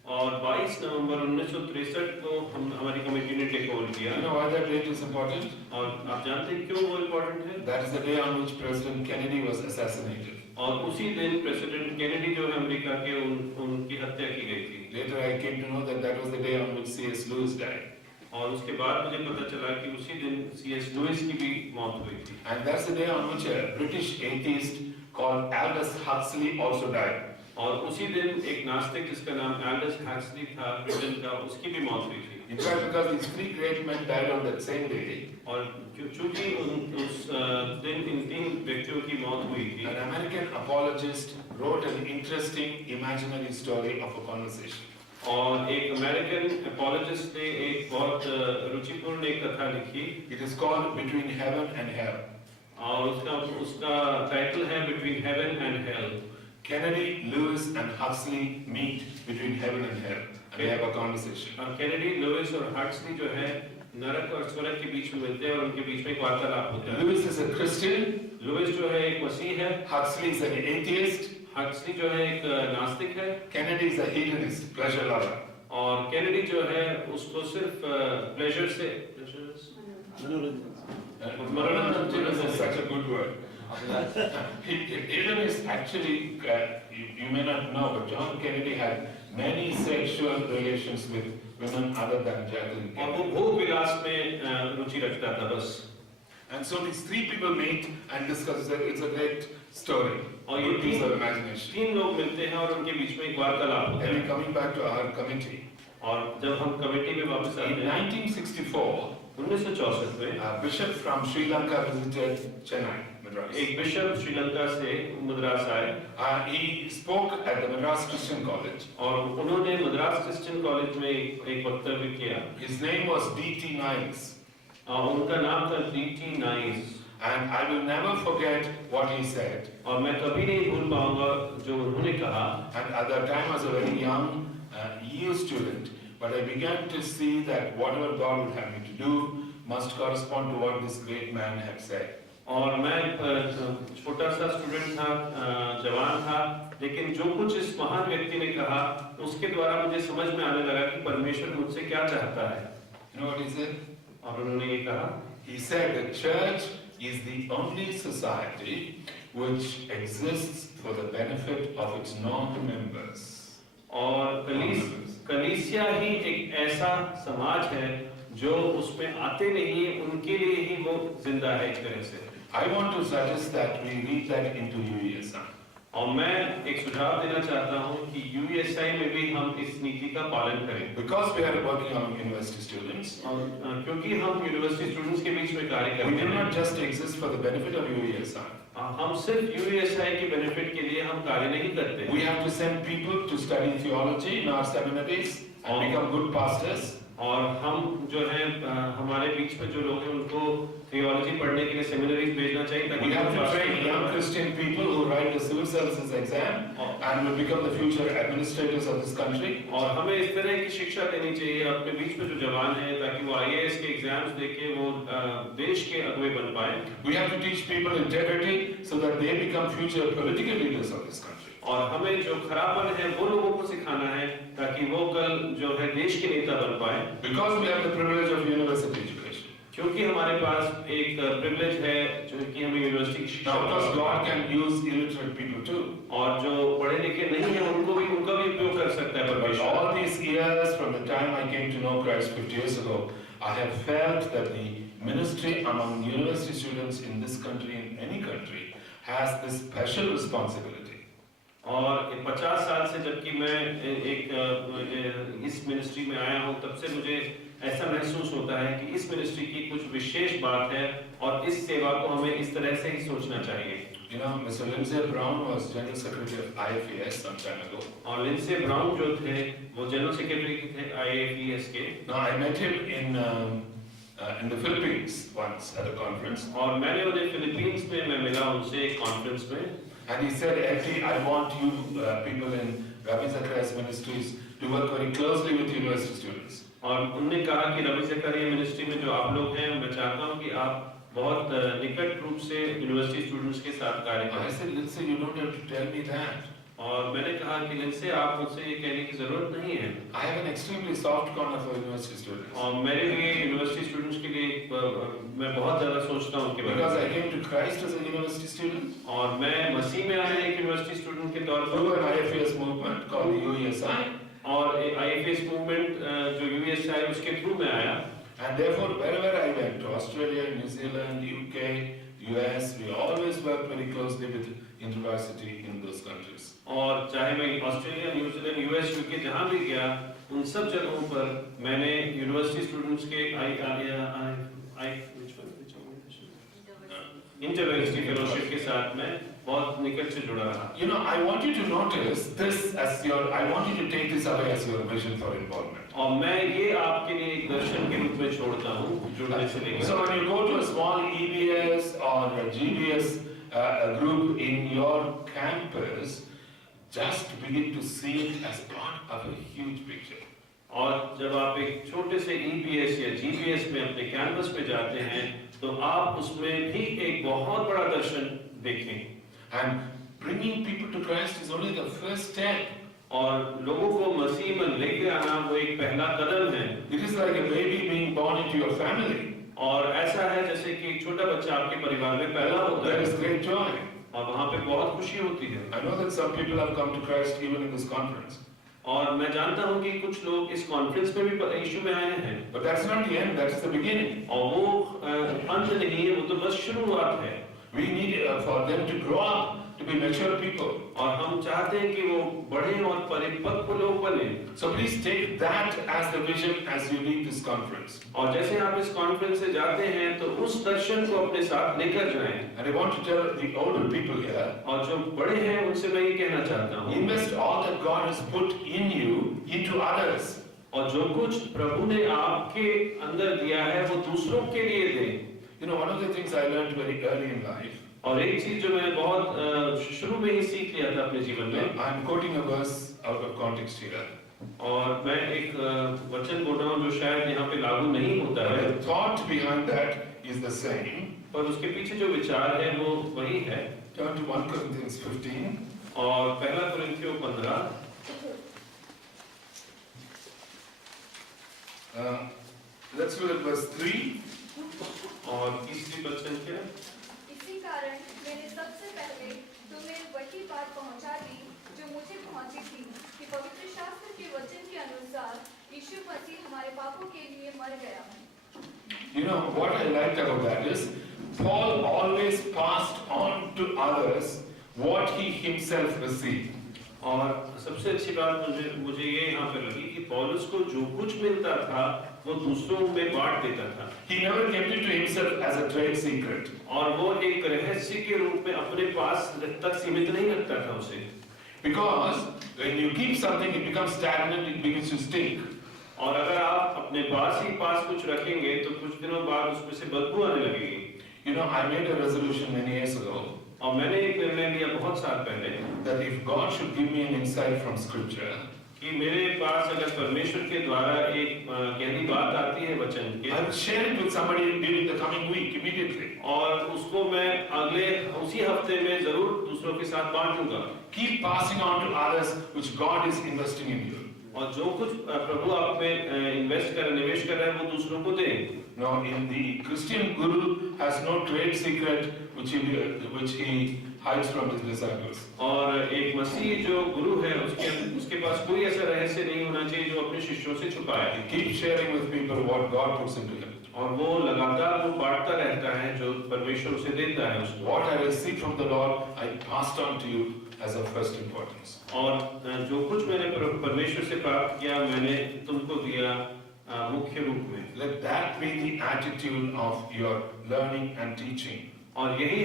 और 22 नवंबर 1963 को हमारी कमेटी ने टेक ओवर किया। You know why that date is important? और आप जानते हैं क्यों वो इम्पोर्टेंट है? That is the day on which President Kennedy was assassinated. और उसी दिन प्रेसिडेंट केनेडी जो है अमेरिका के उनकी हत्या की गई थी। Later I came to know that that was the day on which C.S. Lewis died. और उसके बाद मुझे पता चला कि उसी दिन C.S. लुइस की भी मौत हुई थी। And that's the day on which a British atheist called Aldous Huxley also died. और उसी दिन एक नास्तिक जिसका नाम एल्डस हक्सली था ब्रिटेन का, उसकी भी मौत हुई थी। In fact, because these three great men died on that same day, और चूंकि उस दिन इन तीन व्यक्तियों की मौत हुई थी, an American apologist wrote an interesting imaginary story of a conversation. और एक अमेरिकन एपोलॉजिस्ट ने एक बहुत रुचिपूर्ण एक कथा लिखी। It is called Between Heaven and Hell. और उसका टाइटल है between heaven and hell. Kennedy, Lewis, and Huxley meet between heaven and hell, and they have a conversation. Kennedy, Lewis और हक्सली जो है नरक और स्वर्ग के बीच में मिलते हैं और उनके बीच में एक वार्तालाप होता है। Lewis is a Christian. Lewis जो है एक मसीह है। Huxley is an atheist. Huxley जो है एक नास्तिक है। Kennedy is a hedonist, pleasure lover. और केनेडी जो है उसको सिर्फ प्लेजर से मनोरंजन is such a good word. Hedonist actually, you may not know, but John Kennedy had many sexual relations with women other than Jacqueline और वो Kennedy. भोग विलास में रुचि रखता था बस। And so these three people meet and discuss. It's a great story. और ये Good piece of imagination. तीन लोग मिलते हैं और उनके बीच में एक वार्तालाप होता And है। coming back to our committee, और जब हम कमेटी में वापस in आते हैं 1964, 1964 में a bishop from Sri Lanka visited Chennai, Madras. एक बिशप श्रीलंका से मद्रास आए He spoke at the Madras Christian College. और उन्होंने मद्रास क्रिश्चियन कॉलेज में एक वक्तव्य किया। His name was D.T. Niles. उनका नाम था D.T. Nice। And I will never forget what he said. और मैं कभी नहीं भूल पाऊंगा जो उन्होंने कहा। And at that time I was a very young EU student, but I began to see that whatever God would have me to do must correspond to what this great man had said. और मैं छोटा सा student था, जवान था, लेकिन जो कुछ इस महान व्यक्ति ने कहा उसके द्वारा मुझे समझ में आने लगा कि परमेश्वर मुझसे क्या चाहता है। You know what he said? और उन्होंने ये कहा, He said the church is the only society which exists for the benefit of its non-members. और कलीसिया ही एक ऐसा समाज है जो उसमें आते नहीं है, उनके लिए ही वो जिंदा है एक तरह से। I want to suggest that we read that into UESI. और मैं एक सुझाव देना चाहता हूँ कि UESI में भी हम इस नीति का पालन करें। Because we are working on university students, और क्योंकि हम यूनिवर्सिटी स्टूडेंट्स के बीच में कार्य we करते do हैं, not just exist for the benefit of UESI. हम सिर्फ UESI के बेनिफिट के लिए हम कार्य नहीं करते। We have to send people to study theology in our seminaries and become good pastors. और हम जो है हमारे बीच में जो लोग हैं उनको थियोलॉजी पढ़ने के लिए सेमिनरीज भेजना चाहिए ताकि We have to train young Christian people who write the civil services exam and will become the future administrators of this country. और हमें इस तरह की शिक्षा देनी चाहिए अपने बीच में जो जवान हैं ताकि वो IAS के एग्जाम्स देके वो देश के अगुवे बन पाए। We have to teach people integrity so that they become future political leaders of this country. और हमें जो खराबन है वो लोगों को सिखाना है ताकि वो कल जो है देश के नेता बन पाए। Because we have the privilege of university education. क्योंकि हमारे पास एक प्रिविलेज है जो कि हमें यूनिवर्सिटी की शिक्षा। Now, of course, God can use illiterate people too. और जो पढ़े लिखे नहीं है उनका भी उपयोग कर सकता है But परमेश्वर। all these years, from the time I came to know Christ 50 years ago, I have felt that the ministry among university students in this country, in any country, has this special responsibility. और 50 साल से जबकि मैं इस ministry में आया हूँ तब से मुझे ऐसा महसूस होता है कि इस मिनिस्ट्री की कुछ विशेष बात है और इस सेवा को हमें इस तरह से ही सोचना चाहिए। You know, Mr. Lindsay Brown was General Secretary of IFES some time ago. और लिंडसे ब्राउन जो थे वो जनरल सेक्रेटरी थे IFES के। Now, I met him in the Philippines once at a conference. और मैंने उन्हें फिलीपींस में मैं मिला उनसे एक कॉन्फ्रेंस में। And he said, "FT, I want you people in Ravi Zacharias Ministries to work very closely with university students." और उन्होंने कहा कि रवि ज़करिया मिनिस्ट्री में जो आप लोग हैं मैं चाहता हूं कि आप बहुत निकट रूप से यूनिवर्सिटी स्टूडेंट्स के साथ कार्य I करें। said, "Lindsay, you don't have to tell me that. और मैंने कहा कि लिंडसे आप मुझसे ये कहने की जरूरत नहीं है। I have an extremely soft corner for university students. और मेरे लिए यूनिवर्सिटी स्टूडेंट्स के लिए मैं बहुत ज्यादा सोचता हूं उनके बारे Because में। I came to Christ as a university student और मैं मसीह में आया एक यूनिवर्सिटी स्टूडेंट के तौर through पर। an IFES movement called the UESI. और IFES मूवमेंट जो UESI उसके थ्रू में आया। And therefore, wherever I went, to Australia, New Zealand, UK, US, we always worked very closely with InterVarsity in those countries. और चाहे मैं Australia, New Zealand, US, UK जहाँ भी गया उन सब जगहों पर मैंने यूनिवर्सिटी स्टूडेंट्स के इंटरयूनिवर्सिटी फेलोशिप के साथ में बहुत निकट से जुड़ा रहा। You know, I want you to notice this as I want you to take this away as your vision for involvement. और मैं ये आपके लिए एक दर्शन के रूप में छोड़ता हूँ जुड़ने से लेकर। So when you go to a small EBS or a GBS group in your campus, just begin to see it as part of a huge picture. और जब आप एक छोटे से EBS या GBS में अपने कैंपस पे जाते हैं तो आप उसमें भी एक बहुत बड़ा दर्शन देखें। And bringing people to Christ is only the first step. और लोगों को मसीह में लेके आना वो एक पहला कदम है। It is like a baby being born into your family. और ऐसा है जैसे कि एक छोटा बच्चा आपके परिवार में पैदा होता There है is great joy. और वहाँ पे बहुत खुशी होती है। I know that some people have come to Christ even in this conference. और मैं जानता हूँ कि कुछ लोग इस कॉन्फ्रेंस में भी यीशु में आए हैं। But that's not the end, that's the beginning. और वो अंत नहीं है, वो तो बस शुरुआत है। We need for them to grow up, to be mature people. और हम चाहते हैं कि वो बड़े और परिपक्व लोग बने। So please take that as the vision as you leave this conference. और जैसे आप इस कॉन्फ्रेंस से जाते हैं तो उस दर्शन को अपने साथ लेकर जाएं। And I want to tell the older people here, और जो बड़े हैं उनसे मैं ये कहना चाहता हूँ, invest all that God has put in you into others. और जो कुछ प्रभु ने आपके अंदर दिया है वो दूसरों के लिए दें। You know, one of the things I learned very early in life, और एक चीज जो मैं बहुत शुरू में ही सीख लिया था अपने जीवन में, I'm quoting a verse out of context here. और मैं एक वचन बोल रहा हूँ जो शायद यहाँ पे लागू नहीं होता है, The thought behind that is the same. पर उसके पीछे जो विचार है वो वही है। Turn to 1 Corinthians 15. और पहला कुरिन्थियों 15, Let's look at verse 3. और तीसरी वचन क्या? इसी कारण मैंने सबसे पहले तुम्हें वही बात पहुंचा दी जो मुझे पहुंची थी कि पवित्र शास्त्र के वचन के अनुसार यीशु मसीह हमारे पापों के लिए मर गया। You know, what I liked about that is, Paul always passed on to others what he himself received. और सबसे अच्छी बात मुझे ये यहाँ पे लगी कि पौलुस को जो कुछ मिलता था वो दूसरों में बांट देता था। He never kept it to himself as a trade secret. और वो एक रहस्य के रूप में अपने पास तक सीमित नहीं रखता था उसे। Because when you keep something, it becomes stagnant, it begins to stink. और अगर आप अपने पास कुछ रखेंगे तो कुछ दिनों बाद उसमें से बदबू आने लगेगी। You know, I made a resolution many years ago और मैंने एक निर्णय लिया बहुत साल पहले that if God should give me an insight from Scripture, कि मेरे पास अगर परमेश्वर के द्वारा एक गहरी बात आती है वचन के, I will share it with somebody during the coming week immediately. और उसको मैं अगले उसी हफ्ते में जरूर दूसरों के साथ बांटूंगा। Keep passing on to others which God is investing in you. और जो कुछ प्रभु आप में निवेश कर रहे हैं वो दूसरों को दें। Now, in the Christian guru has no trade secret which he hides from his disciples. और एक मसीह जो गुरु है उसके पास कोई ऐसा रहस्य नहीं होना चाहिए जो अपने शिष्यों से छुपाए। He keeps sharing with people what God puts into him. और वो लगातार वो बांटता रहता है जो परमेश्वर उसे देता है उसको। What I received from the Lord, I passed on to you as of first importance. और जो कुछ मैंने परमेश्वर से प्राप्त किया मैंने तुमको दिया मुख्य रूप में। Let that be the attitude of your learning and teaching. और यही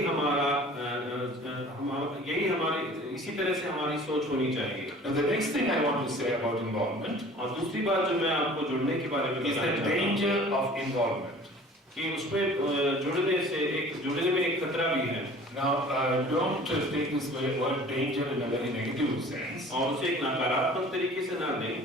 हमारी इसी तरह से हमारी सोच होनी चाहिए। Now, the next thing I want to say about involvement और दूसरी बात जो मैं आपको जुड़ने के बारे में is the danger of involvement. कि उसमें जुड़ने में एक खतरा भी है। Now, don't take this word danger in a very negative sense. और उसे एक नकारात्मक तरीके से ना लें।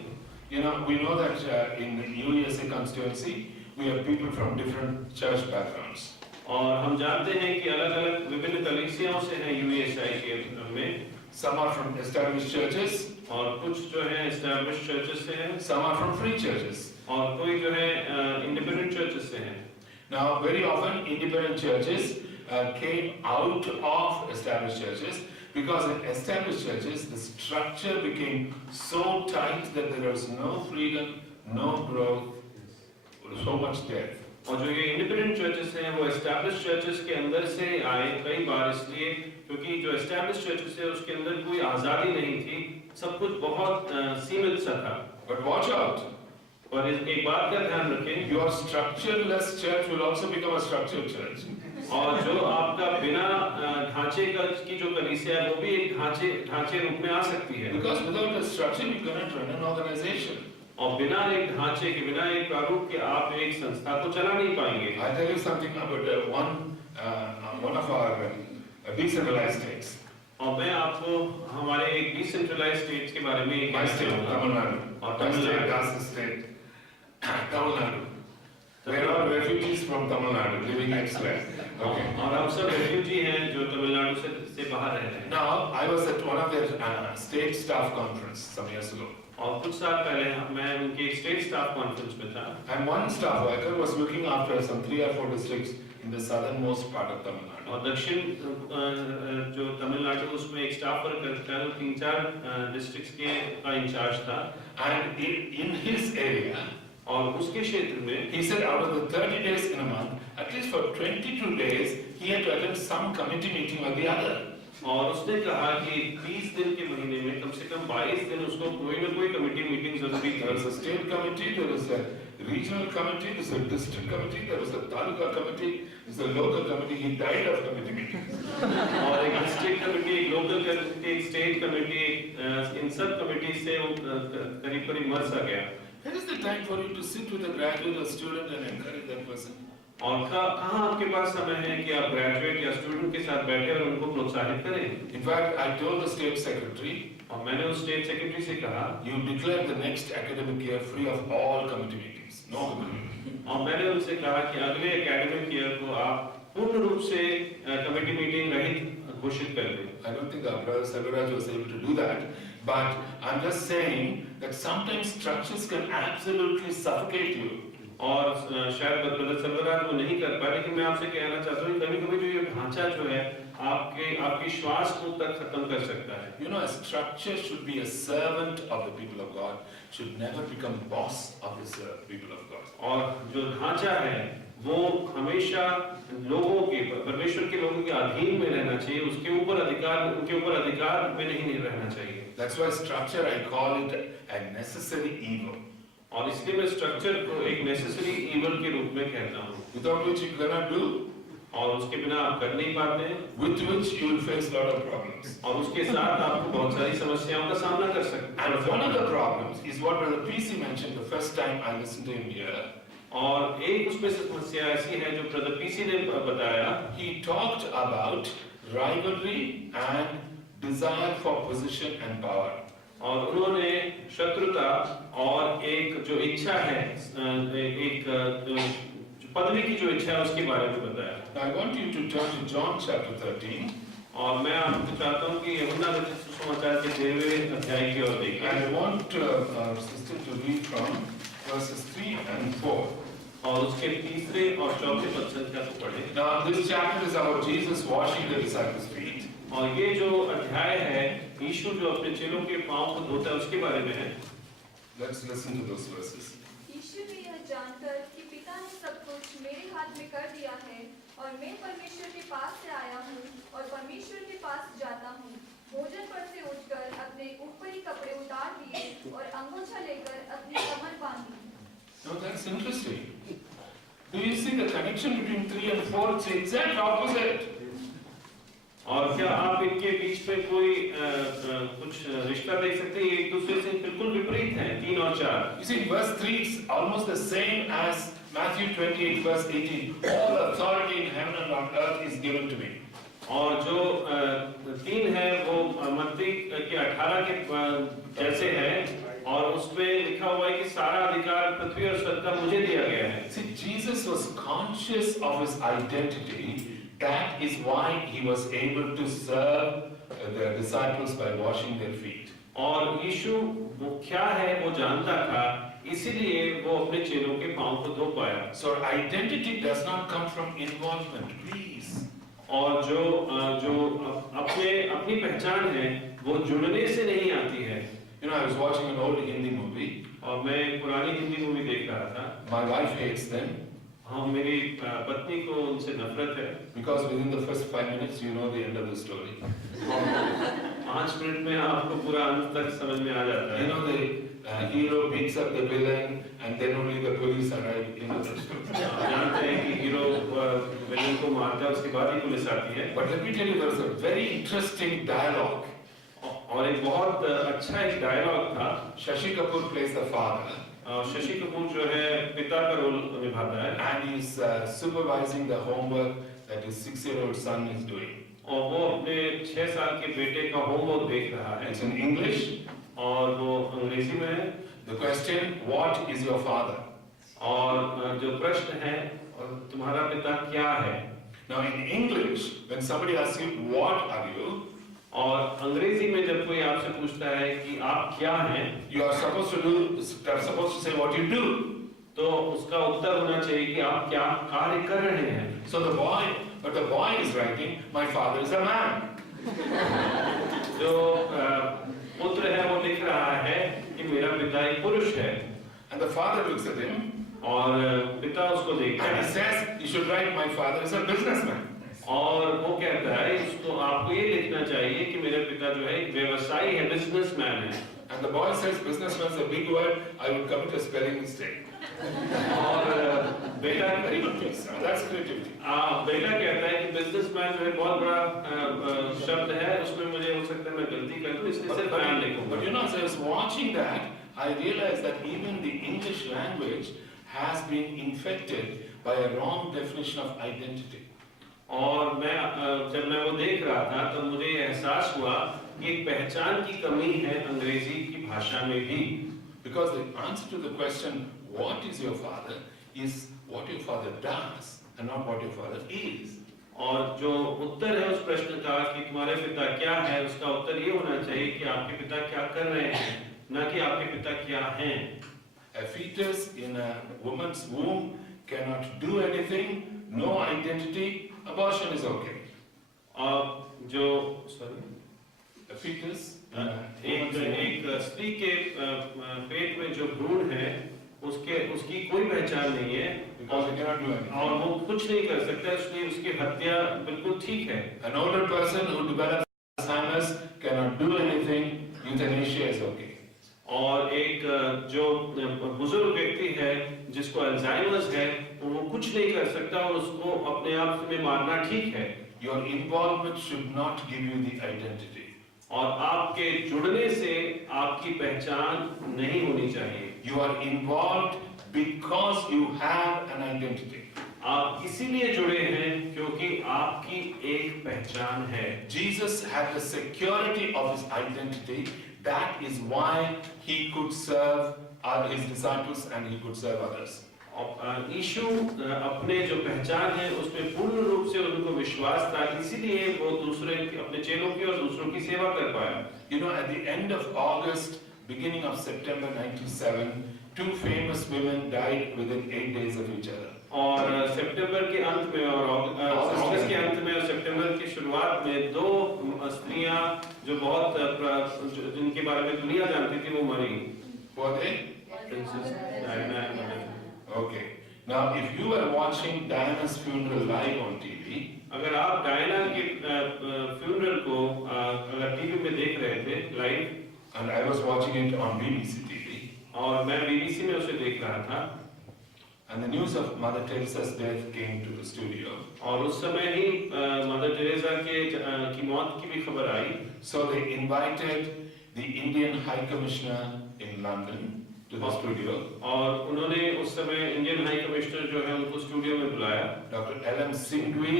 You know, we know that in the USA constituency, we have people from different church backgrounds. और हम जानते हैं कि अलग-अलग विभिन्न कलीसियाओं से हैं यूएसआई के में। Some are from established churches. और कुछ जो हैं established churches से हैं। Some are from free churches. और कोई जो है independent churches से हैं। Now, very often independent churches came out of established churches because in established churches the structure became so tight that there was no freedom, no growth, so much death. और जो ये independent churches हैं वो established churches के अंदर से आए कई बार इसलिए क्योंकि जो एस्टैब्लिश्ड चर्चेस है उसके अंदर कोई आजादी नहीं थी, सब कुछ बहुत सीमित सा था। But watch out. और एक बात का ध्यान रखें, Your structureless church will also become a structured church. और जो आपका बिना ढांचे की जो कलीसिया है वो भी एक ढांचे रूप में आ सकती है। Because without a structure you cannot run an organization. और बिना एक ढांचे के बिना एक प्रारूप के आप एक संस्था को चला नहीं पाएंगे। I'll tell you something about one of our decentralized states. और मैं आपको हमारे एक डिसेंट्रलाइज्ड स्टेट्स के बारे में एक My state, Tamil Nadu. और My state, Tamil Nadu. that's the state. Tamil Nadu. We're all refugees from Tamil Nadu living elsewhere. Okay. और हम सब रेफ्यूजी हैं जो तमिलनाडु से बाहर रह रहे हैं। Now, I was at one of their state staff conference some years ago. और कुछ साल पहले मैं उनके स्टेट स्टाफ कॉन्फ्रेंस में था। And one staff worker was looking after some 3 or 4 districts in the southernmost part of Tamil Nadu. और दक्षिण जो तमिलनाडु उसमें एक स्टाफ वर्कर था जो 3-4 डिस्ट्रिक्ट्स का इंचार्ज था। And in his area, और उसके क्षेत्र में he said out of the 30 days in a month, at least for 22 days, he had to attend some committee meeting or the other. और उसने कहा कि 30 दिन के महीने में कम से कम 22 दिन उसको कोई ना कोई कमेटी मीटिंग जरूरी थी। There was a state committee, there was a regional committee, there was a district committee, there was a taluka committee, there was a local committee. He died of committee meetings. और एक district committee, एक local committee, एक state committee, इन sub committee से वो करीब मर सा गया। Where is the time for you to sit with a graduate or student and encourage that person? और कहाँ आपके पास समय है कि आप ग्रेजुएट या स्टूडेंट के साथ बैठे और उनको प्रोत्साहित करें? In fact, I told the state secretary, और मैंने उस स्टेट सेक्रेटरी से कहा, you declare the next academic year free of all committee meetings. No committee meeting. और मैंने उनसे कहा कि अगले एकेडमिक ईयर को आप पूर्ण रूप से कमेटी मीटिंग रहित घोषित कर दें। I don't think our brother Selvaraj was able to do that, but I'm just saying that sometimes structures can absolutely suffocate you. और शायद ब्रदर सर्वराज वो नहीं कर पाए, लेकिन मैं आपसे कहना चाहता हूँ कभी-कभी जो ये ढांचा जो है आपकी श्वास को तक खत्म कर सकता है। You know, a structure should be a servant of the people of God, should never become boss of the people of God. और जो ढांचा है वो हमेशा लोगों के परमेश्वर के लोगों के अधीन में रहना चाहिए, उनके ऊपर अधिकार में नहीं रहना चाहिए। That's why structure, I call it a necessary evil. और इसलिए मैं स्ट्रक्चर को एक नेसेसरी इवल के रूप में कहता हूँ, Without which you cannot do, और उसके बिना आप कर नहीं पाते हैं, with which you will face a lot of problems. और उसके साथ आपको बहुत सारी समस्याओं का सामना कर सकते And one of the हैं। problems is what Brother PC mentioned the first time I listened to him here. और एक उसमें से समस्या ऐसी है जो ब्रदर पीसी ने बताया, He talked about rivalry and desire for position and power. और उन्होंने शत्रुता और एक जो इच्छा है, एक जो पदवी की जो इच्छा है उसके बारे में बताया। Now I want you to turn to John chapter 13. और मैं आपको चाहता हूँ कि यूहन्ना रचित सुसमाचार के 13वें अध्याय की ओर देखें। And I want our sister to read from verses 3 and 4. और उसके तीसरे और चौथे पद संख्या को पढ़ें। Now this chapter is about Jesus washing the disciples' feet. और ये जो अध्याय है यीशु जो अपने चेलों के पांव को धोता है उसके बारे में है। Let's listen to those verses. यीशु ने यह जानकर कि पिता ने सब कुछ मेरे हाथ में कर दिया है और मैं परमेश्वर के पास से आया हूँ और परमेश्वर के पास जाता हूँ, भोजन पर से उठकर अपने ऊपरी कपड़े उतार दिए और अंगोछा लेकर अपनी कमर बांधी। Now that's interesting. Do you see the connection between 3 and 4? It's the exact opposite. और क्या आप इनके बीच में कोई कुछ रिश्ता देख सकते हैं? एक दूसरे से बिल्कुल विपरीत हैं, 3 और 4। You see, verse 3 is almost the same as Matthew 28 verse 18. All authority in heaven and on earth is given to me. और जो 3 है वो मत्ती के 18 के जैसे है और उसमें लिखा हुआ है कि सारा अधिकार पृथ्वी और स्वर्ग का मुझे दिया गया है। See, Jesus was conscious of his identity. That is why he was able to serve the disciples by washing their feet. और यीशु वो क्या है वो जानता था, इसीलिए वो अपने चेलों के पांव को धो पाया। So identity does not come from involvement, please. और जो अपनी पहचान है वो जुड़ने से नहीं आती है। You know, I was watching an old Hindi movie. और मैं एक पुरानी हिंदी मूवी देख रहा था। My wife hates them. हाँ, मेरी पत्नी को उनसे नफरत है। Because within the first 5 minutes you know the end of the story. 5 minute में आपको पूरा अंत तक समझ में आ जाता है। You know the hero beats up the villain and then only the police arrive in the story. जानते हैं कि हीरो विलेन को मारता है उसके बाद ही पुलिस आती है। But let me tell you, there was a very interesting dialogue. और एक बहुत अच्छा एक डायलॉग था। Shashi Kapoor plays the father. Shashi Kapoor जो है पिता का रोल निभाता है। And he's supervising the homework that his 6-year-old son is doing. और वो अपने 6 साल के बेटे का होमवर्क देख रहा है। It's in English. और वो अंग्रेजी में है। The question, what is your father? और जो प्रश्न है तुम्हारा पिता क्या है? Now in English, when somebody asks you, what are you? और अंग्रेजी में जब कोई आपसे पूछता है कि आप क्या हैं, You are supposed to say what you do. तो उसका उत्तर होना चाहिए कि आप क्या कार्य कर रहे हैं। So the boy is writing, my father is a man. जो पुत्र है वो लिख रहा है कि मेरा पिता एक पुरुष है। And the father looks at him और पिता उसको देखता and he है says, you should write, my father is a businessman. और वो कहता है इसको आपको ये लिखना चाहिए कि मेरा पिता जो है एक व्यवसायी है, बिजनेसमैन है। And the boy says, businessman is a big word, I would commit a spelling mistake. और बेटा Very good piece. That's creativity. बेटा कहता है कि बिजनेसमैन जो है बहुत बड़ा शब्द है, उसमें मुझे हो सकता है मैं गलती कर दूं, इसलिए सिर्फ बयान लिखूंगा। But you know, as I was watching that, I realized that even the English language has been infected by a wrong definition of identity. और मैं जब मैं वो देख रहा था तब मुझे ये एहसास हुआ कि एक पहचान की कमी है अंग्रेजी की भाषा में भी। Because the answer to the question, what is your father, is what your father does and not what your father is. और जो उत्तर है उस प्रश्न का कि तुम्हारे पिता क्या है, उसका उत्तर ये होना चाहिए कि आपके पिता क्या कर रहे हैं, न कि आपके पिता क्या हैं। A fetus in a woman's womb cannot do anything, no identity, abortion is okay. और जो A fetus in a woman's एक womb, स्त्री के पेट में जो भ्रूण है उसकी कोई पहचान नहीं है because they cannot do anything. और वो कुछ नहीं कर सकता, इसलिए उसकी हत्या बिल्कुल ठीक है। An older person who develops Alzheimer's cannot do anything, euthanasia is okay. और एक जो बुजुर्ग व्यक्ति है जिसको अल्जाइमर्स है वो कुछ नहीं कर सकता और उसको अपने आप में मारना ठीक है। Your involvement should not give you the identity. और आपके जुड़ने से आपकी पहचान नहीं होनी चाहिए। You are involved because you have an identity. आप इसीलिए जुड़े हैं क्योंकि आपकी एक पहचान है। Jesus had the security of his identity. That is why he could serve his disciples and he could serve others. यीशु अपने जो पहचान है उसमें पूर्ण रूप से उनको विश्वास था, इसीलिए वो दूसरे अपने चेलों की और दूसरों की सेवा कर पाया। You know, at the end of August, beginning of September 97, two famous women died within 8 days of each other. और सितंबर के अंत में और अगस्त के अंत में और सितंबर की शुरुआत में दो स्त्रियां जो बहुत जिनके बारे में दुनिया जानती थी वो मरी। Who are they? Princess Diana and मरी। Okay. Now, if you were watching Diana's funeral live on TV, अगर आप डायना के फ्यूनरल को अगर टीवी में देख रहे थे live, and I was watching it on BBC TV, और मैं बीबीसी में उसे देख रहा था, and the news of Mother Teresa's death came to the studio. और उस समय ही मदर टेरेसा की मौत की भी खबर आई। So they invited the Indian High Commissioner in London to the studio, और उन्होंने उस समय इंडियन हाई कमिश्नर जो है उनको स्टूडियो में बुलाया। Dr. L.M. Singhvi.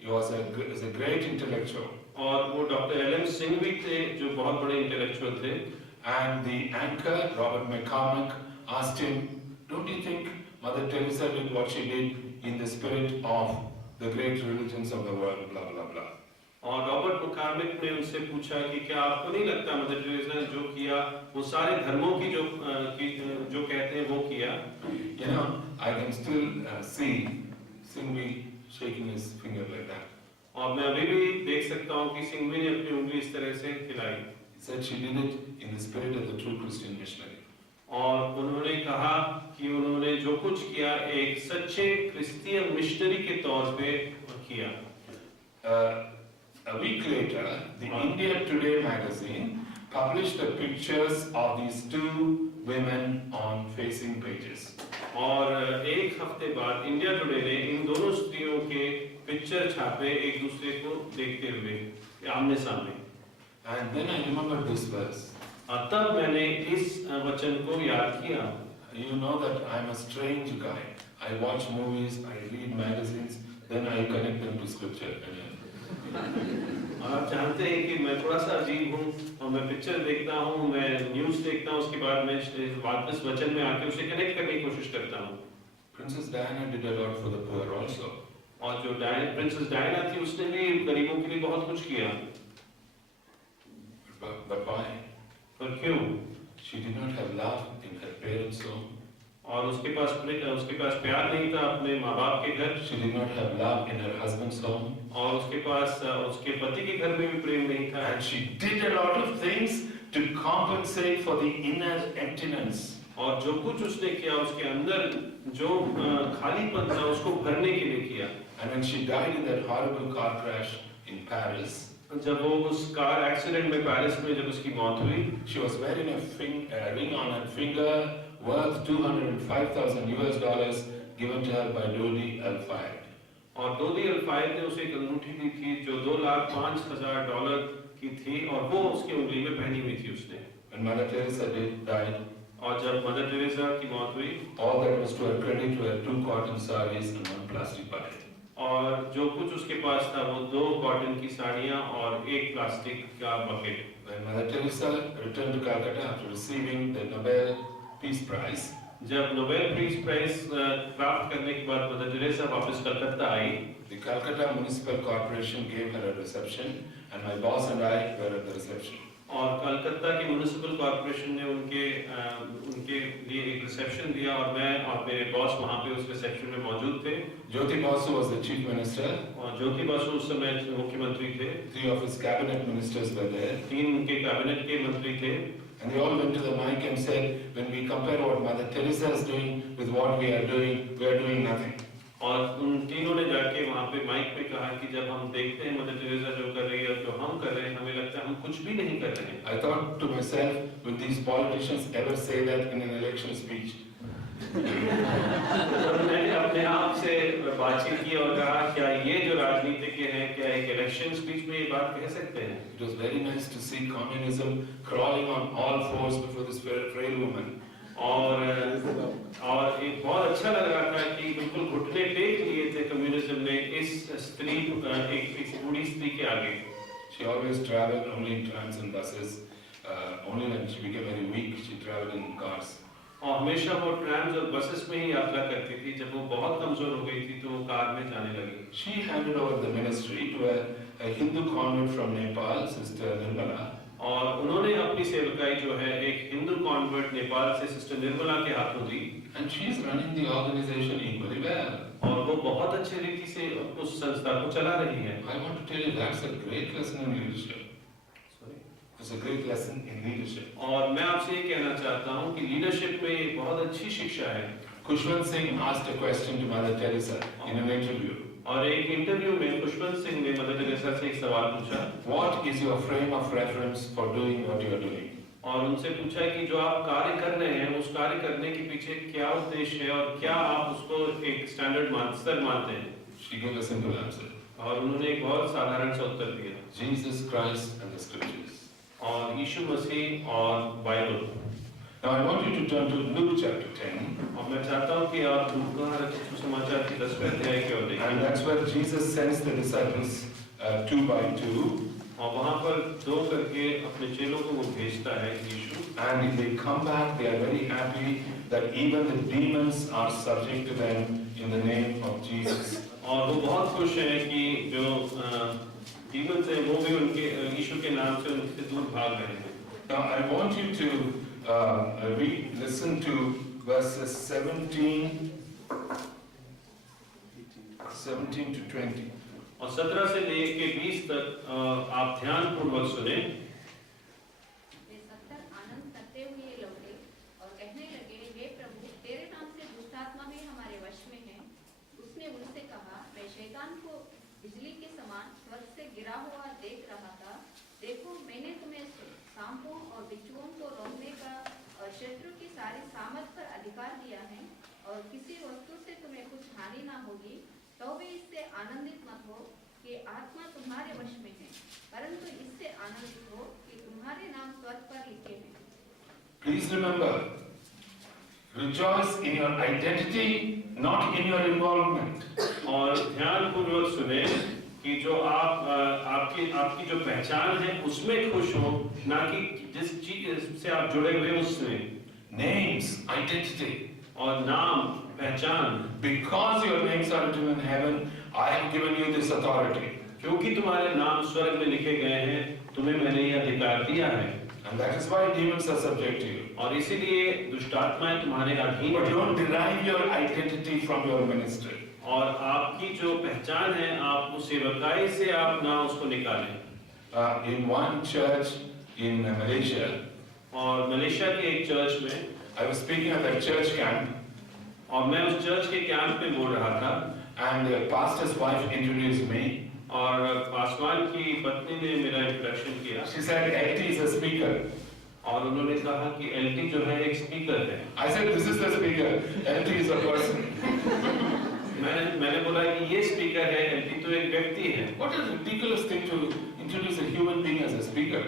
He was a great intellectual. और वो डॉक्टर एल.एम. सिंघवी थे जो बहुत बड़े इंटेलेक्चुअल थे। And the anchor, Robert McCormack, asked him, don't you think Mother Teresa did what she did in the spirit of the great religions of the world, blah, blah, blah. और Robert McCormick ने उनसे पूछा कि क्या आपको नहीं लगता mother Teresa ने जो किया वो सारे धर्मों की जो कहते हैं वो किया। You know, I can still see Singhvi shaking his finger like that. और मैं अभी भी देख सकता हूँ कि सिंघवी ने अपनी उंगली इस तरह से हिलाई। He said she did it in the spirit of the true Christian missionary. और उन्होंने कहा कि उन्होंने जो कुछ किया एक सच्चे क्रिश्चियन मिशनरी के तौर पे किया। A week later, the India Today magazine published the pictures of these two women on facing pages. और एक हफ्ते बाद इंडिया टुडे ने इन दोनों स्त्रियों के पिक्चर छापे एक दूसरे को देखते हुए आमने सामने। And then I remembered this verse. तब मैंने इस वचन को याद किया। You know that I'm a strange guy. I watch movies, I read magazines, then I connect them to scripture. और आप जानते हैं कि मैं थोड़ा सा अजीब हूँ और मैं पिक्चर देखता हूँ, मैं न्यूज़ देखता हूँ, उसके बाद मैं वापस वचन में आके उसे कनेक्ट करने की कोशिश करता हूँ। Princess Diana did a lot for the poor also. और जो प्रिंसेस डायना थी उसने भी गरीबों के लिए बहुत कुछ किया। But why? पर क्यों? She did not have love in her parents' home. और उसके पास प्यार नहीं था अपने माँ बाप के घर। She did not have love in her husband's home. और उसके पास उसके पति के घर में भी प्रेम नहीं था। And she did a lot of things to compensate for the inner emptiness. और जो कुछ उसने किया उसके अंदर जो खालीपन था उसको भरने के लिए किया। And when she died in that horrible car crash in Paris, जब वो उस कार एक्सीडेंट में पेरिस में जब उसकी मौत हुई, she was wearing a ring on her finger worth $205,000 given to her by Dodi Al-Fayed. और डोडी अल-फायद ने उसे एक अंगूठी दी थी जो $2,05,000 की थी और वो उसकी उंगली में पहनी हुई थी उसने। When Mother Teresa died, और जब मदर टेरेसा की मौत हुई, all that was to her credit were 2 cotton sarees and 1 plastic bucket. और जो कुछ उसके पास था वो 2 कॉटन की साड़ियाँ और 1 प्लास्टिक का bucket. When Mother Teresa returned to Calcutta after receiving the Nobel Peace Prize, जब नोबेल पीस प्राइज प्राप्त करने के बाद मदर टेरेसा वापस कलकत्ता आई, the Calcutta Municipal Corporation gave her a reception, and my boss and I were at the reception. और कलकत्ता की municipal corporation ने उनके लिए एक रिसेप्शन दिया और मैं और मेरे बॉस वहाँ पे उस रिसेप्शन में मौजूद थे। Jyoti Basu was the chief minister. और ज्योति बासु उस समय मुख्यमंत्री थे। 3 of his cabinet ministers were there. 3 उनके कैबिनेट के मंत्री थे। And they all went to the mic and said, when we compare what Mother Teresa is doing with what we are doing nothing. और उन तीनों ने जाके वहाँ पे माइक पे कहा कि जब हम देखते हैं मदर टेरेसा जो कर रही है और जो हम कर रहे हैं, हमें लगता है हम कुछ भी नहीं कर रहे हैं। I thought to myself, will these politicians ever say that in an election speech? और मैंने अपने आप से बातचीत की और कहा क्या ये जो राजनीतिज्ञ हैं क्या एक इलेक्शन स्पीच में ये बात कह सकते हैं? It was very nice to see communism crawling on all fours before this frail woman. और एक बहुत अच्छा लग रहा था कि बिल्कुल घुटने टेक लिए थे कम्युनिज्म ने इस स्त्री एक बूढ़ी स्त्री के आगे। She always traveled only in trams and buses. Only when she became very weak, she traveled in cars. और हमेशा वो ट्रैम्स और बसेस में ही यात्रा करती थी। जब वो बहुत कमजोर हो गई थी तो वो कार में जाने लगी। She handed over the ministry to a Hindu convert from Nepal, Sister Nirmala. और उन्होंने अपनी सेवकाई जो है एक हिंदू कॉन्वर्ट नेपाल से सिस्टर निर्मला के हाथों दी। And she is running the organization equally well. और वो बहुत अच्छे रीति से उस संस्था को चला रही है। I want to tell you that's a great lesson in leadership. It's a great lesson in leadership. और मैं आपसे ये कहना चाहता हूँ कि लीडरशिप में एक बहुत अच्छी शिक्षा है। Khushwant Singh asked a question to Mother Teresa in an interview. और एक इंटरव्यू में खुशवंत सिंह ने मदर टेरेसा से एक सवाल पूछा। What is your frame of reference for doing what you are doing? और उनसे पूछा कि जो आप कार्य कर रहे हैं उस कार्य करने के पीछे क्या उद्देश्य है और क्या आप उसको एक स्टैंडर्ड स्तर मानते हैं? She gave a simple answer. और उन्होंने एक बहुत साधारण सा उत्तर दिया। Jesus Christ and the Scriptures. और यीशु मसीह और Bible. Now I want you to turn to Luke chapter 10. और मैं चाहता हूँ कि आप लूका रचित सुसमाचार के 10वें अध्याय की ओर देखें। And that's where Jesus sends the disciples 2 by 2. और वहाँ पर 2 करके अपने चेलों को वो भेजता है यीशु। And if they come back, they are very happy that even the demons are subject to them in the name of Jesus. और वो बहुत खुश हैं कि जो डीमंस हैं वो भी उनके यीशु के नाम से उनसे दूर भाग रहे हैं। Now I want you to listen to verses 17 to 20. और 17 से लेके 20 तक आप ध्यान पूर्वक सुने। वे 70 आनंद करते हुए लौटे और कहने लगे, हे प्रभु, तेरे नाम से दुष्ट आत्मा भी हमारे वश में है। उसने उनसे कहा, मैं शैतान को बिजली के समान स्वर्ग से गिरा हुआ देख रहा था। देखो, मैंने तुम्हें सांपों और बिच्छुओं को रोकने का और शत्रु की सारी सामर्थ पर अधिकार दिया है, और किसी वस्तु से तुम्हें कुछ हानि ना होगी। तो भी इससे आनंदित मत हो कि आत्मा तुम्हारे वश में है, परंतु इससे आनंदित हो कि तुम्हारे नाम स्वर्ग पर लिखे हैं। Please remember, rejoice in your identity, not in your involvement. और ध्यान पूर्वक सुने कि जो आपकी जो पहचान है उसमें खुश हो, ना कि जिस चीज से आप जुड़े हुए उसमें। Names, identity. और नाम, पहचान। Because your names are written in heaven, I have given you this authority. क्योंकि तुम्हारे नाम स्वर्ग में लिखे गए हैं, तुम्हें मैंने ये अधिकार दिया है। And that is why demons are subject to you. और इसीलिए दुष्ट आत्माएं तुम्हारे अधीन But हैं। don't derive your identity from your ministry. और आपकी जो पहचान है आप उस सेवकाई से आप ना उसको निकालें। In one church in Malaysia, और मलेशिया के एक चर्च में I was speaking at that church camp, और मैं उस चर्च के कैंप में बोल रहा था, and the pastor's wife introduced me. और पासवान की पत्नी ने मेरा इंट्रोडक्शन किया। She said, "LT is a speaker." और उन्होंने कहा कि एलटी जो है एक स्पीकर है। I said, "This is the speaker. LT is a person." मैंने बोला कि ये स्पीकर है, एलटी तो एक व्यक्ति है। What a ridiculous thing to introduce a human being as a speaker.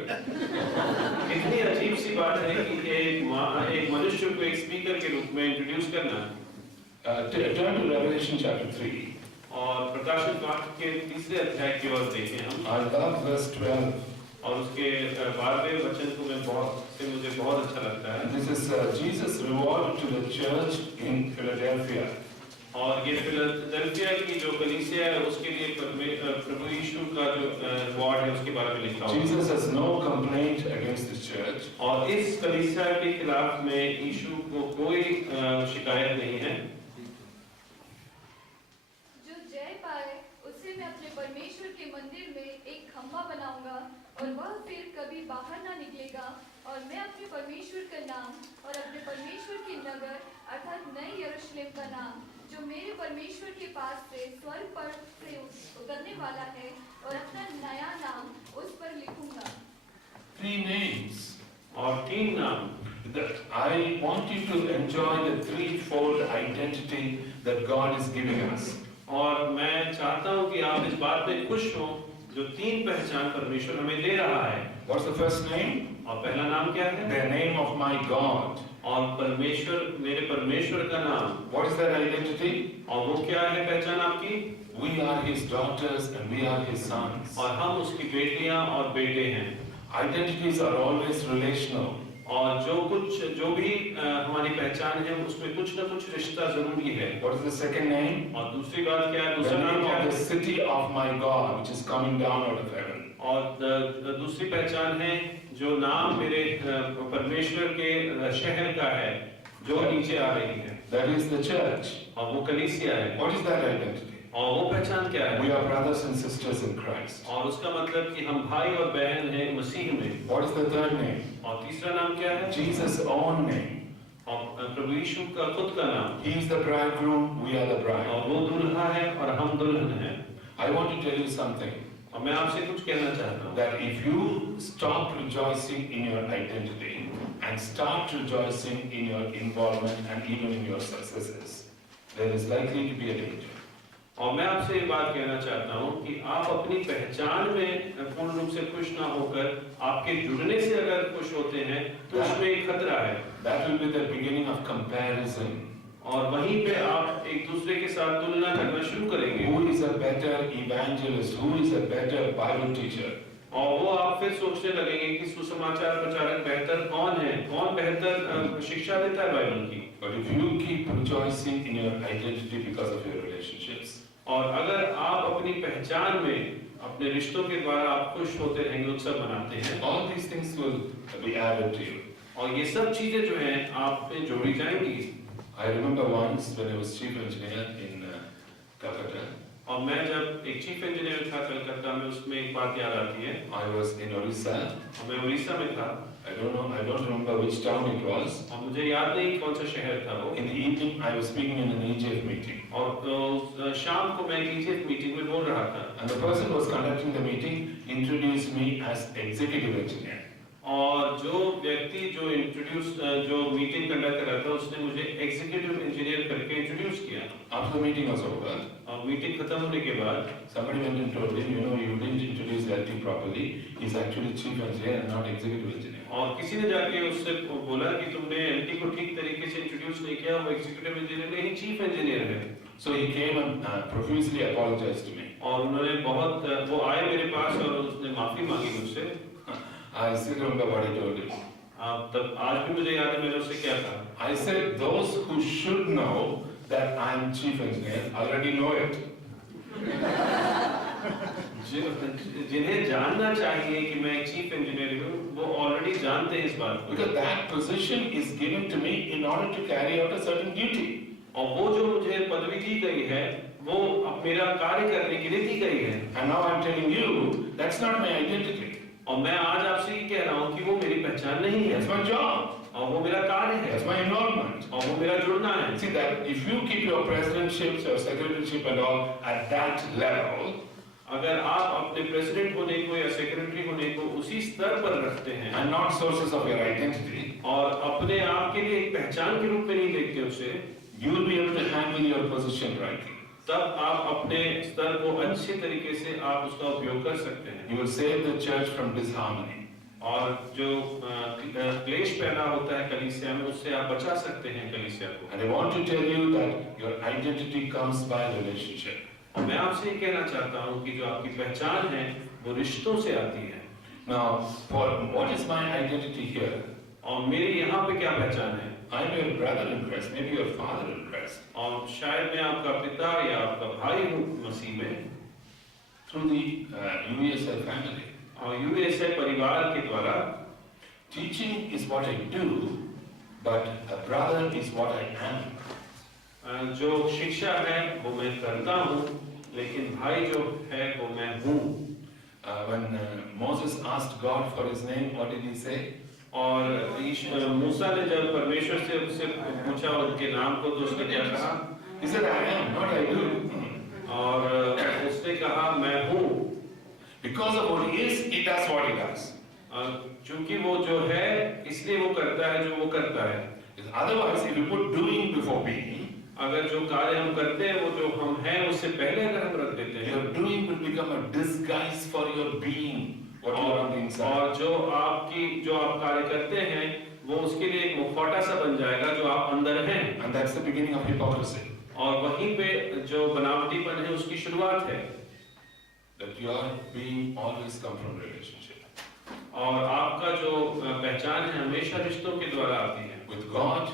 कितनी अजीब सी बात है कि एक मनुष्य को एक स्पीकर के रूप में इंट्रोड्यूस करना। Turn to Revelation chapter 3. और प्रकाशित वाक्य के 3 अध्याय की ओर देखें हम। I love verse 12. और उसके 12वें वचन को मुझे बहुत अच्छा लगता है। And this is Jesus' reward to the church in Philadelphia. और ये फिलाडेल्फिया की जो कलीसिया है उसके लिए प्रभु यीशु का जो रिवॉर्ड है उसके बारे में लिखा हुआ है। Jesus has no complaint against the church. और इस कलीसिया के खिलाफ में यीशु को कोई शिकायत नहीं है। जो जय पाए उसे मैं अपने परमेश्वर के मंदिर में एक खंभा बनाऊंगा और वह फिर कभी बाहर ना निकलेगा, और मैं अपने परमेश्वर का नाम और अपने परमेश्वर के नगर अर्थात नए यरूशलेम का नाम जो मेरे परमेश्वर के पास से स्वर्ग पर से उतरने वाला है, और अपना नया नाम उस पर लिखूंगा। 3 names. और 3 नाम। I want you to enjoy the threefold identity that God is giving us. और मैं चाहता हूं कि आप इस बात पे खुश हो जो 3 पहचान परमेश्वर हमें दे रहा है। What's the first name? और पहला नाम क्या है? The name of my God. और मेरे परमेश्वर का नाम। What is that identity? और वो क्या है पहचान आपकी? We are His daughters and we are His sons. और हम उसकी बेटियां और बेटे हैं। Identities are always relational. और जो भी हमारी पहचान है उसमें कुछ ना कुछ रिश्ता जरूरी है। What is the second name? और दूसरी बात क्या है? The दूसरा नाम name क्या of है? the city of my God, which is coming down out of heaven. और दूसरी पहचान है जो नाम मेरे परमेश्वर के शहर का है जो नीचे आ रही है। That is the church. और वो कलीसिया है। What is that identity? और वो पहचान क्या है? We are brothers and sisters in Christ. और उसका मतलब कि हम भाई और बहन हैं मसीह में। What is the third name? और तीसरा नाम क्या है? Jesus' own name. और प्रभु यीशु का खुद का नाम। He is the bridegroom, we are the bride. और वो दुल्हा है और हम दुल्हन हैं। I want to tell you something. और मैं आपसे कुछ कहना चाहता हूँ। That if you stop rejoicing in your identity and start rejoicing in your involvement and even in your successes, there is likely to be a danger. और मैं आपसे ये बात कहना चाहता हूँ कि आप अपनी पहचान में पूर्ण रूप से खुश ना होकर आपके जुड़ने से अगर खुश होते हैं तो उसमें एक खतरा है। That will be the beginning of comparison. और वहीं पे आप एक दूसरे के साथ तुलना करना शुरू करेंगे। Who is a better evangelist? Who is a better Bible teacher? और वो आप फिर सोचने लगेंगे कि सुसमाचार प्रचारक बेहतर कौन है, कौन बेहतर शिक्षा देता है बाइबल की। But if you keep rejoicing in your identity because of your relationships, और अगर आप अपनी पहचान में अपने रिश्तों के द्वारा आप खुश होते रहेंगे, उत्सव मनाते हैं, all these things will be added to you. और ये सब चीजें जो हैं आप में जोड़ी जाएंगी। I remember once when I was chief engineer in Calcutta. और मैं जब एक चीफ इंजीनियर था कलकत्ता में, उसमें एक बात याद आती है। I was in Orissa. और मैं उड़ीसा में था। I don't remember which town it was. और मुझे याद नहीं कौन सा शहर था वो। In the evening, I was speaking in an EJF meeting. और शाम को मैं EJF मीटिंग में बोल रहा था। And the person who was conducting the meeting introduced me as executive engineer. और जो व्यक्ति जो मीटिंग कंडक्ट कर रहा था उसने मुझे एग्जीक्यूटिव इंजीनियर करके इंट्रोड्यूस किया। After the meeting was over, और मीटिंग खत्म होने के बाद somebody went and told him, you didn't introduce LT properly. He's actually chief engineer and not executive engineer. और किसी ने जाके उससे बोला कि तुमने एलटी को ठीक तरीके से इंट्रोड्यूस नहीं किया, वो एग्जीक्यूटिव इंजीनियर नहीं चीफ इंजीनियर है। So he came and profusely apologized to me. और उन्होंने वो आए मेरे पास और उसने माफी मांगी मुझसे। I still remember what I told him. तब आज भी मुझे याद है मैंने उससे क्या कहा। I said those who should know that I am chief engineer already know it. जिन्हें जानना चाहिए कि मैं चीफ इंजीनियर हूँ, वो ऑलरेडी जानते हैं इस बात को। Because that position is given to me in order to carry out a certain duty. और वो जो मुझे पदवी दी गई है, वो अब मेरा कार्य करने के लिए दी गई है। And now I'm telling you, that's not my identity. और मैं आज आपसे ये कह रहा हूँ कि वो मेरी पहचान नहीं है। That's my job. और वो मेरा कार्य है। That's my involvement. और वो मेरा जुड़ना है। See that if you keep your presidentships or secretaryship and all at that level, अगर आप अपने प्रेसिडेंट होने को या सेक्रेटरी होने को उसी स्तर पर रखते हैं and not sources of your identity, और अपने आप के लिए एक पहचान के रूप में नहीं देखते उसे, you will be able to handle your position rightly. तब आप अपने स्तर को अच्छे तरीके से आप उसका उपयोग कर सकते हैं। You will save the church from disharmony. और जो क्लेश पैदा होता है कलीसिया में, उससे आप बचा सकते हैं कलीसिया को। And I want to tell you that your identity comes by relationship. और मैं आपसे ये कहना चाहता हूँ कि जो आपकी पहचान है वो रिश्तों से आती है। Now, what is my identity here? और मेरी यहाँ पे क्या पहचान है? I'm your brother in Christ, maybe your father in Christ. और शायद मैं आपका पिता या आपका भाई हूँ मसीह में, Through the UESI family. और यूएसए परिवार के द्वारा। Teaching is what I do, but a brother is what I am. जो शिक्षा है वो मैं करता हूँ, लेकिन भाई जो है वो मैं हूँ। When Moses asked God for his name, what did he say? और मूसा ने जब परमेश्वर से उससे पूछा उनके नाम को, तो उसने क्या कहा? He said, I am, not I do. और उसने कहा मैं हूँ। Because of what he is, he does what he does. क्योंकि वो जो है इसलिए वो करता है जो वो करता है। Otherwise, if you put doing before being, अगर जो कार्य हम करते हैं वो जो हम हैं उससे पहले अगर हम रख देते हैं, your doing will become a disguise for your being, what you are on the inside. और जो आप कार्य करते हैं वो उसके लिए एक मुखौटा सा बन जाएगा जो आप अंदर हैं। And that's the beginning of hypocrisy. और वहीं पे जो बनावटीपन है उसकी शुरुआत है। That your being always come from relationship. और आपका जो पहचान है हमेशा रिश्तों के द्वारा आती है। With God,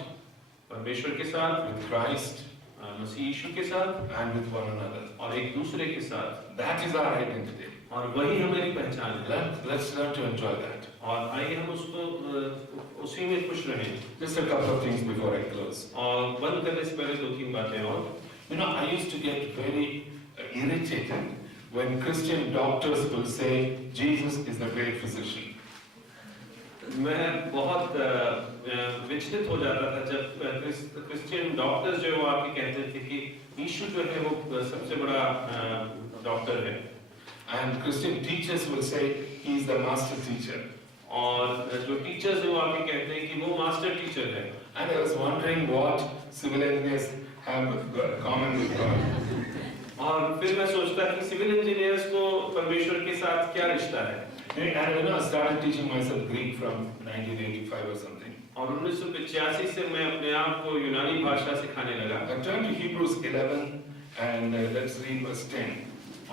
परमेश्वर के साथ, with Christ, मसीह यीशु के साथ, and with one another. और एक दूसरे के साथ। That is our identity. और वही हमारी पहचान है। Let's learn to enjoy that. और आइए हम उसको उसी में खुश रहें। Just a couple of things before I close. और बंद करने से पहले 2-3 बातें और। You know, I used to get very irritated when Christian doctors will say Jesus is the great physician. मैं बहुत विचलित हो जाता था जब क्रिश्चियन डॉक्टर्स जो आके कहते थे कि यीशु जो है वो सबसे बड़ा डॉक्टर है। And Christian teachers will say he is the master teacher. और जो टीचर्स हैं वो आके कहते हैं कि वो मास्टर टीचर है। And I was wondering what civil engineers have common with God. और फिर मैं सोचता कि सिविल इंजीनियर्स को परमेश्वर के साथ क्या रिश्ता है। And you know, I started teaching myself Greek from 1985 or something. और 1985 से मैं अपने आप को यूनानी भाषा सिखाने लगा। I turned to Hebrews 11 and let's read verse 10.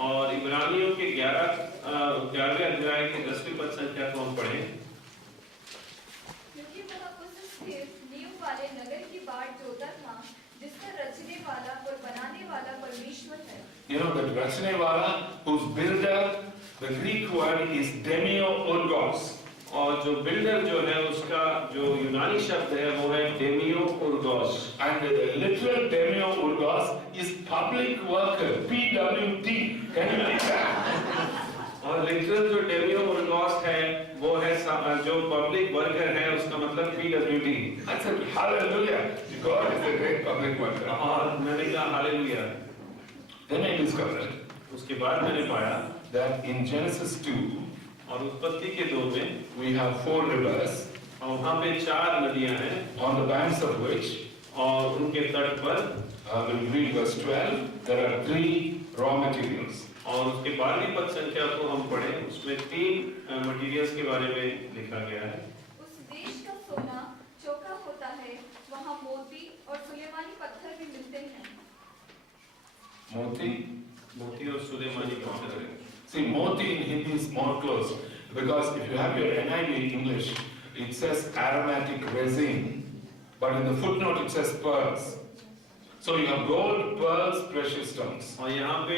और इब्रानियों के 11वें अध्याय के 10वें पद संख्या को हम पढ़ें। क्योंकि वह उस स्थिर नींव वाले नगर की बाट जोता था, जिसका रचने वाला और बनाने वाला परमेश्वर है। You know, that rachne wala, whose builder, the Greek word is demio-urgos. और जो बिल्डर जो है उसका जो यूनानी शब्द है वो है डेमियो-उर्गोस। And the literal demio-urgos is public worker, PWT. Can you read that? और लिटरल जो डेमियो-उर्गोस है वो है जो पब्लिक वर्कर है, उसका मतलब PWT। I said, hallelujah, God is a great public worker. और मैंने कहा हालेलुया। Then I discovered उसके बाद मैंने पाया that in Genesis 2, और उत्पत्ति के 2 में we have 4 rivers, और वहाँ पे 4 नदियाँ हैं, on the banks of which, और उनके तट पर we'll read verse 12, there are 3 raw materials. और उसके 12वीं पद संख्या को हम पढ़ें, उसमें 3 मटेरियल्स के बारे में लिखा गया है। उस देश का सोना चोखा होता है, वहाँ मोती और सुलेमानी पत्थर भी मिलते हैं। मोती और सुलेमानी पत्थर है। See, moti in Hindi is more close, because if you have your NIV English, it says aromatic resin, but in the footnote it says pearls. So you have gold, pearls, precious stones. और यहाँ पे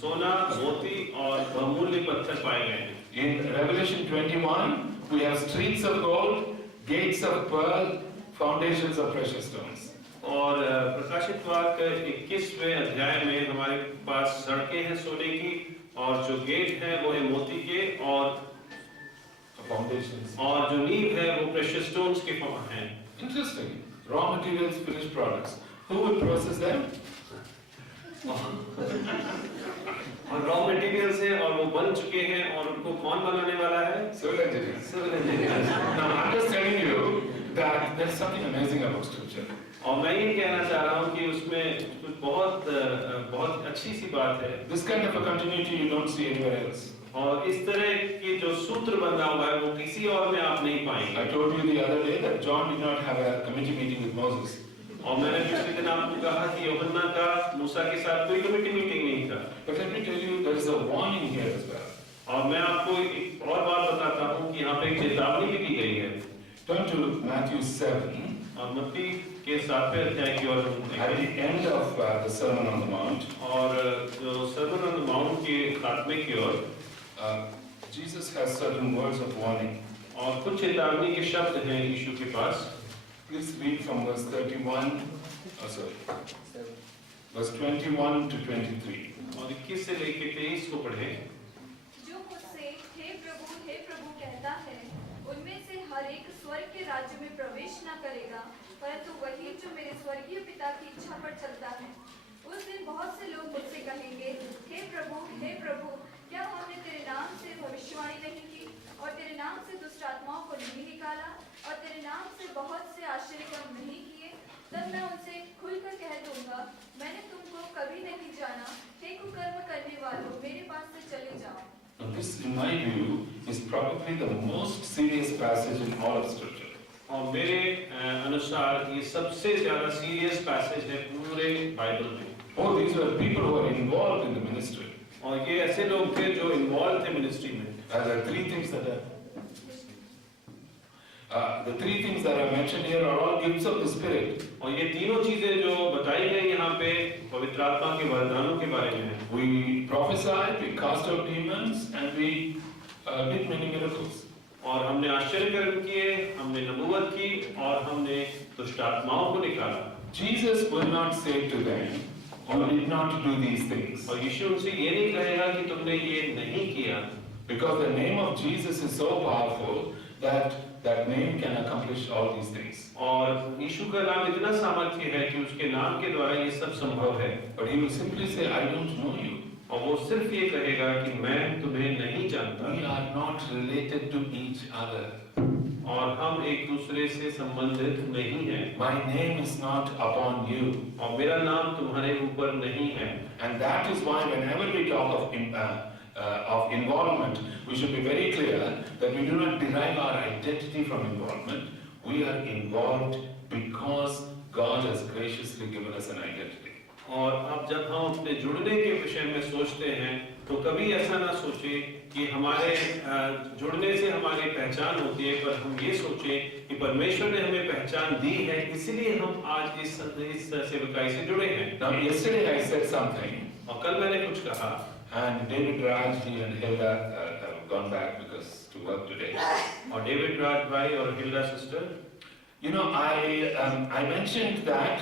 सोना, मोती और बहुमूल्य पत्थर पाए गए हैं। In Revelation 21, we have streets of gold, gates of pearl, foundations of precious stones. और प्रकाशित वाक्य 21वें अध्याय में हमारे पास सड़कें हैं सोने की, और जो गेट है वो है मोती के, और Foundations. और जो नींव है वो प्रेशियस स्टोन्स के हैं। Interesting. Raw materials, finished products. Who will process them? और रॉ मटेरियल्स हैं और वो बन चुके हैं, और उनको कौन बनाने वाला है? Civil engineers. Civil engineers. Now I'm just telling you that there's something amazing about scripture. और मैं ये कहना चाह रहा हूँ कि उसमें कुछ बहुत अच्छी सी बात है। This kind of a continuity you don't see anywhere else. और इस तरह की जो सूत्र बंधा हुआ है वो किसी और में आप नहीं I पाएंगे। told you the other day that John did not have a committee meeting with Moses. और मैंने पिछले दिन आपको कहा कि यूहन्ना का मूसा के साथ कोई कमिटी मीटिंग नहीं था। But let me tell you, there is a warning here as well. और मैं आपको एक और बात बताता हूँ कि यहाँ पे एक चेतावनी भी दी गई है। Turn to Matthew 7. और मत्ती के 7वें अध्याय की ओर हम At the देखें। end of the Sermon on the Mount, और जो सर्मन ऑन द माउंट के खात्मे की ओर Jesus has certain words of warning. और कुछ चेतावनी के शब्द हैं यीशु के पास। Please read from verse 31, verse 21 to 23. और 21 से लेकर 23 को पढ़ें। जो मुझसे हे प्रभु कहता है, उनमें से हर एक स्वर्ग के राज्य में प्रवेश न करेगा, परंतु वही जो मेरे स्वर्गीय पिता की इच्छा पर चलता है। उस दिन बहुत से लोग मुझसे कहेंगे, हे प्रभु, क्या हमने तेरे नाम से भविष्यवाणी नहीं की, और तेरे नाम से दुष्ट आत्माओं को नहीं निकाला, और तेरे नाम से बहुत से आश्चर्य कर्म नहीं किए? तब मैं उनसे खुलकर कह दूंगा, मैंने तुमको कभी नहीं जाना, हे कुकर्म करने वालों, मेरे पास से चले जाओ। Now this, in my view, is probably the most serious passage in all of Scripture. और मेरे अनुसार ये सबसे ज्यादा सीरियस पैसेज है पूरे बाइबल में। Oh, these were people who were involved in the ministry. और ये ऐसे लोग थे जो इन्वॉल्व थे मिनिस्ट्री में। There are three things that are the three things that are mentioned here are all gifts of the Spirit. और ये तीनों चीजें जो बताई गई यहाँ पे पवित्र आत्मा के वरदानों के बारे में है। We prophesied, we cast out demons, and we did many miracles. और हमने आश्चर्य कर्म किए, हमने नबूवत की और हमने दुष्ट आत्माओं को निकाला। Jesus will not say to them, "You did not do these things," और यीशु उनसे ये नहीं कहेगा कि तुमने ये नहीं किया, because the name of Jesus is so powerful that that name can accomplish all these things. और यीशु का नाम इतना सामर्थ्य है कि उसके नाम के द्वारा ये सब संभव है। But he will simply say, "I don't know you. और वो सिर्फ ये कहेगा कि मैं तुम्हें नहीं जानता। We are not related to each other. और हम एक दूसरे से संबंधित नहीं हैं। My name is not upon you." और मेरा नाम तुम्हारे ऊपर नहीं है। And that is why whenever we talk of involvement, we should be very clear that we do not derive our identity from involvement. We are involved because God has graciously given us an identity. और अब जब हम अपने जुड़ने के विषय में सोचते हैं तो कभी ऐसा ना सोचें कि हमारे जुड़ने से हमारी पहचान होती है, पर हम ये सोचें कि परमेश्वर ने हमें पहचान दी है, इसलिए हम आज इस सेवकाई से जुड़े हैं। Now yesterday I said something, और कल मैंने कुछ कहा and David Raj and Hilda have gone back because to work today. और डेविड राज भाई और Hilda sister, You know, I mentioned that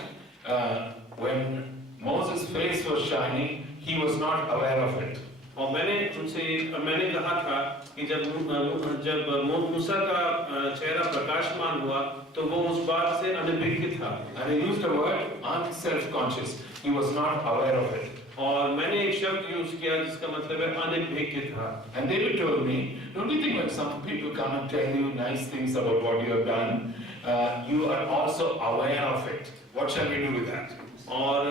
when Moses' face was shining, he was not aware of it. और मैंने कहा था कि जब मूसा का चेहरा प्रकाशमान हुआ तो वो उस बात से अनभिज्ञ था। And he used the word unself-conscious. He was not aware of it. और मैंने एक शब्द यूज किया जिसका मतलब है अनभिज्ञ था। And David told me, don't you think when some people come and tell you nice things about what you have done, you are also aware of it? What shall we do with that? और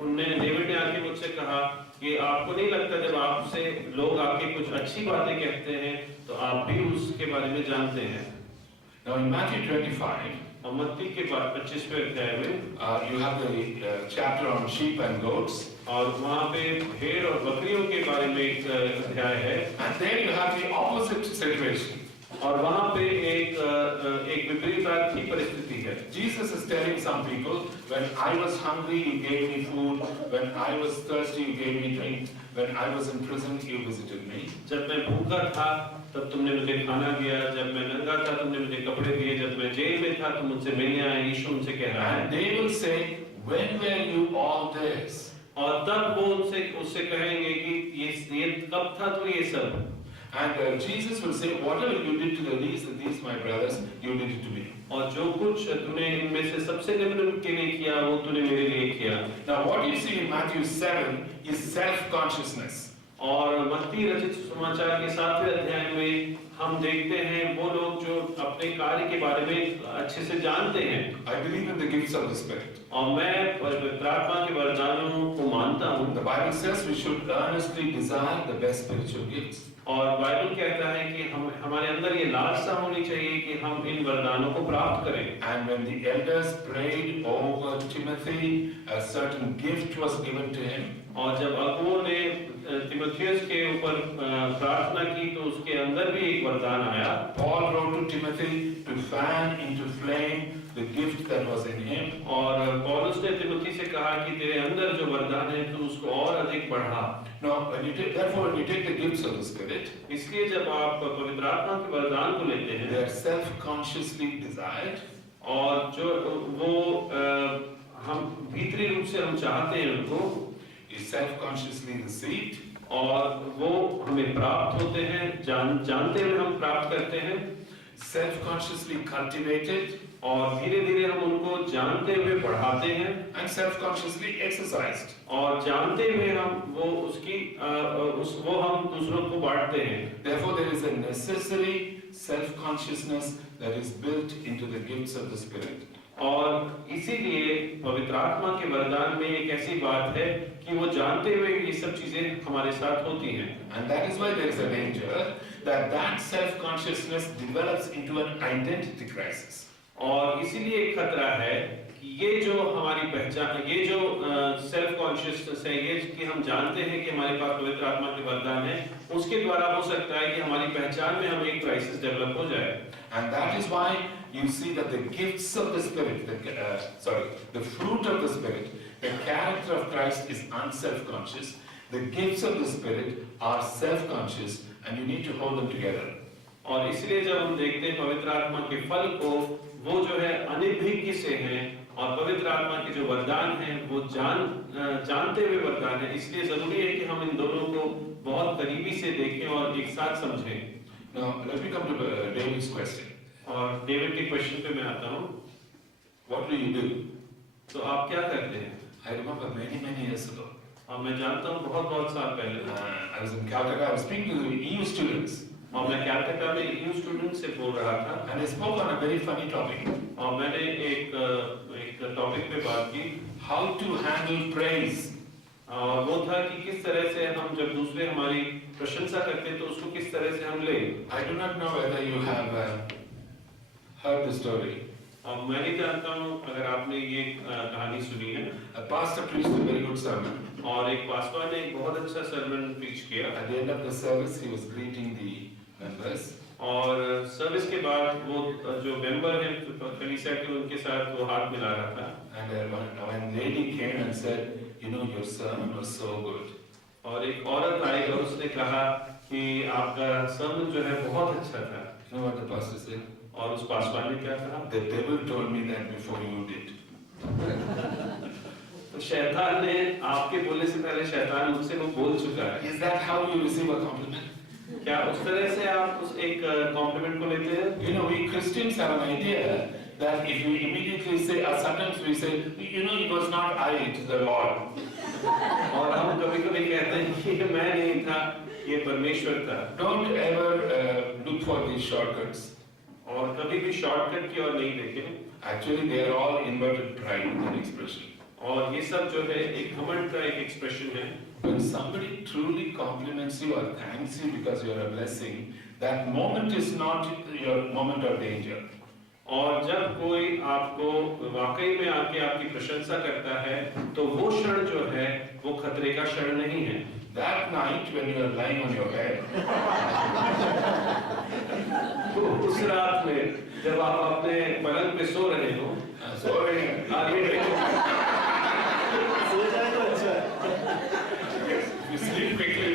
David ने आके मुझसे कहा कि आपको नहीं लगता जब आपसे लोग आके कुछ अच्छी बातें कहते हैं तो आप भी उसके बारे में जानते हैं। Now in Matthew 25, और मत्ती के 25वें अध्याय में you have the chapter on sheep and goats. और वहाँ पे भेड़ और बकरियों के बारे में एक अध्याय है। And there you have the opposite situation. और वहाँ पे एक विपरीतार्थी परिस्थिति है। Jesus is telling some people, when I was hungry, you gave me food. When I was thirsty, you gave me drink. When I was in prison, you visited me. जब मैं भूखा था तब तुमने मुझे खाना दिया, जब मैं नंगा था तुमने मुझे कपड़े दिए, जब मैं जेल में था तुम मुझसे मिलने आए। यीशु उनसे कह रहा है। And they will say, when were you all this? और तब वो उससे कहेंगे कि ये कब था तो ये सब। And Jesus will say, whatever you did to the least of these my brothers, you did it to me. और जो कुछ तूने इनमें से सबसे निम्न के लिए किया वो तूने मेरे लिए किया। Now what you see in Matthew 7 is self-consciousness. और मत्ती रचित सुसमाचार के 7वें अध्याय में हम देखते हैं वो लोग जो अपने कार्य के बारे में अच्छे से जानते हैं। I believe in the gifts of the Spirit. और मैं पवित्र आत्मा के वरदानों को मानता हूँ। The Bible says we should earnestly desire the best spiritual gifts. और बाइबल कहता है कि हमारे अंदर ये लालसा होनी चाहिए कि हम इन वरदानों को प्राप्त करें। And when the elders prayed over Timothy, a certain gift was given to him. और जब अगुओं ने तिमोथियस के ऊपर प्रार्थना की तो उसके अंदर भी एक वरदान आया। Paul wrote to Timothy to fan into flame the gift that was in him. और पौलुस ने तिमोथी से कहा कि तेरे अंदर जो वरदान है तू उसको और अधिक बढ़ा। Now, therefore, when you take the gifts of the Spirit, इसलिए जब आप पवित्र आत्मा के वरदान को लेते they हैं are self-consciously desired, और जो वो हम भीतरी रूप से हम चाहते हैं उनको, is self-consciously received, और वो हमें प्राप्त होते हैं, जानते हुए हम प्राप्त करते हैं, self-consciously cultivated, और धीरे धीरे हम उनको जानते हुए बढ़ाते हैं, and self-consciously exercised. और जानते हुए हम वो वो हम दूसरों को बांटते हैं। Therefore, there is a necessary self-consciousness that is built into the gifts of the Spirit. और इसीलिए पवित्र आत्मा के वरदान में एक ऐसी बात है कि वो जानते हुए ये सब चीजें हमारे साथ होती हैं। And that is why there is a danger that self-consciousness develops into an identity crisis. और इसीलिए एक खतरा है कि ये जो हमारी पहचान, ये जो सेल्फ कॉन्शियसनेस है, ये कि हम जानते हैं कि हमारे पास पवित्र आत्मा के वरदान है, उसके द्वारा हो सकता है कि हमारी पहचान में हमें एक क्राइसिस डेवलप हो जाए। And that is why you see that the gifts of the Spirit, the fruit of the Spirit, the character of Christ is unself-conscious. The gifts of the Spirit are self-conscious, and you need to hold them together. और इसलिए जब हम देखते हैं पवित्र आत्मा के फल को, वो जो है अनिभिज्ञ से हैं, और पवित्र आत्मा के जो वरदान हैं वो जानते हुए वरदान है। इसलिए जरूरी है कि हम इन दोनों को बहुत करीबी से देखें और एक साथ समझें। Now, let me come to David's question. और डेविड के क्वेश्चन पे मैं आता हूँ, What do you do? तो आप क्या करते हैं? I remember many years ago. और मैं जानता हूँ बहुत साल पहले I was in Calcutta. I was speaking to the EU students, और मैं कैलकाटा में यूथ स्टूडेंट से बोल रहा था, and I spoke on a very funny topic: और मैंने एक टॉपिक पे बात की, how to handle praise. और वो था कि किस तरह से हम जब दूसरे हमारी प्रशंसा करते हैं तो उसको किस तरह से हम लें। I do not know whether you have heard the story. और मैं नहीं जानता हूँ अगर आपने ये कहानी सुनी है। A pastor preached a very good sermon. और एक पास्टर ने एक बहुत अच्छा सरमन प्रीच किया। At the end of the service, he was greeting the members. और सर्विस के बाद वो जो मेंबर हैं कलीसिया के, उनके साथ वो हाथ मिला रहा था। And when lady came and said, you know, your sermon was so good. और एक औरत आई और उसने कहा कि आपका सरमन जो है बहुत अच्छा था। You know what the pastor said? और उस पास्टर ने क्या कहा? The devil told me that before you did. तो शैतान ने आपके बोलने से पहले शैतान मुझसे वो बोल चुका है। Is that how you receive a compliment? क्या उस तरह से आप उस एक कॉम्प्लीमेंट को लेते हैं? You know, we Christians have an idea that if we immediately say, or sometimes we say, you know, it was not I, it is the Lord. और हम कभी-कभी कहते हैं कि मैं नहीं था, ये परमेश्वर था। Don't ever look for these shortcuts. और कभी भी शॉर्टकट की ओर नहीं देखें। Actually, they are all inverted pride in expression. और ये सब जो है एक घमंड का एक एक्सप्रेशन है। When somebody truly compliments you or thanks you because you are a blessing, that moment is not your moment of danger. और जब कोई आपको वाकई में आके आपकी प्रशंसा करता है तो वो क्षण जो है वो खतरे का क्षण नहीं है। That night when you are lying on your bed, तो उस रात में जब आप अपने पलंग पे सो रहे हो, you sleep quickly.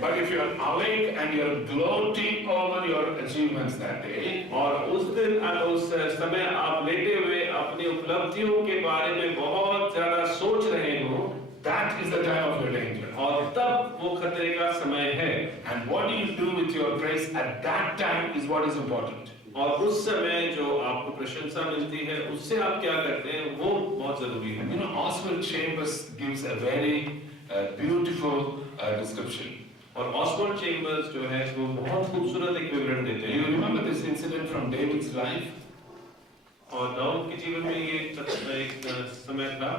But if you are awake and you are gloating over your achievements that day, और उस दिन उस समय आप लेटे हुए अपनी उपलब्धियों के बारे में बहुत ज्यादा सोच रहे हो, that is the time of your danger. और तब वो खतरे का समय है। And what do you do with your praise at that time is what is important. और उस समय जो आपको प्रशंसा मिलती है उससे आप क्या करते हैं वो बहुत जरूरी है। You know, Oswald Chambers gives a very beautiful description. और ऑसबोर्न चेम्बर्स जो है वो बहुत खूबसूरत एक विवरण देते You हैं। remember this incident from David's life? और दाऊद के जीवन में ये एक समय था,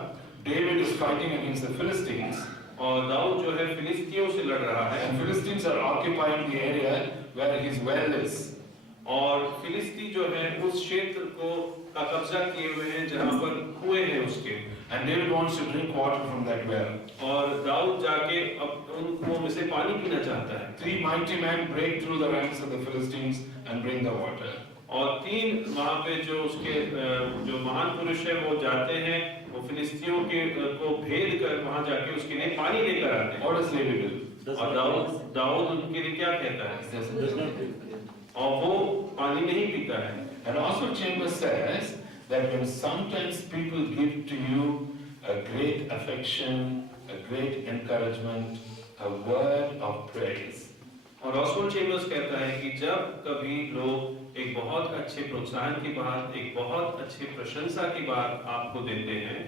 David is fighting against the Philistines, और दाऊद जो है फिलिस्तियों से लड़ रहा है, and Philistines are occupying the area where his well is. और फिलिस्ती जो है उस क्षेत्र को का कब्जा किए हुए हैं जहाँ पर कुएं हैं उसके, And David wants to drink water from that well. और दाऊद जाके अब उन कुओं में से पानी पीना चाहता है। 3 mighty men break through the ranks of the Philistines and bring the water. और 3 वहाँ पे जो उसके जो महान पुरुष है वो जाते हैं, वो फिलिस्तियों के को भेद कर वहाँ जाके उसके लिए पानी लेकर आते हैं। What does David do? और दाऊद उनके लिए क्या कहता है? और वो पानी नहीं पीता है। And also Chambers says that when sometimes people give to you a great affection, a great encouragement, a word of praise, और ऑसबोर्न चेम्बर्स कहता है कि जब कभी लोग एक बहुत अच्छे प्रोत्साहन की बात, एक बहुत अच्छे प्रशंसा की बात आपको देते हैं,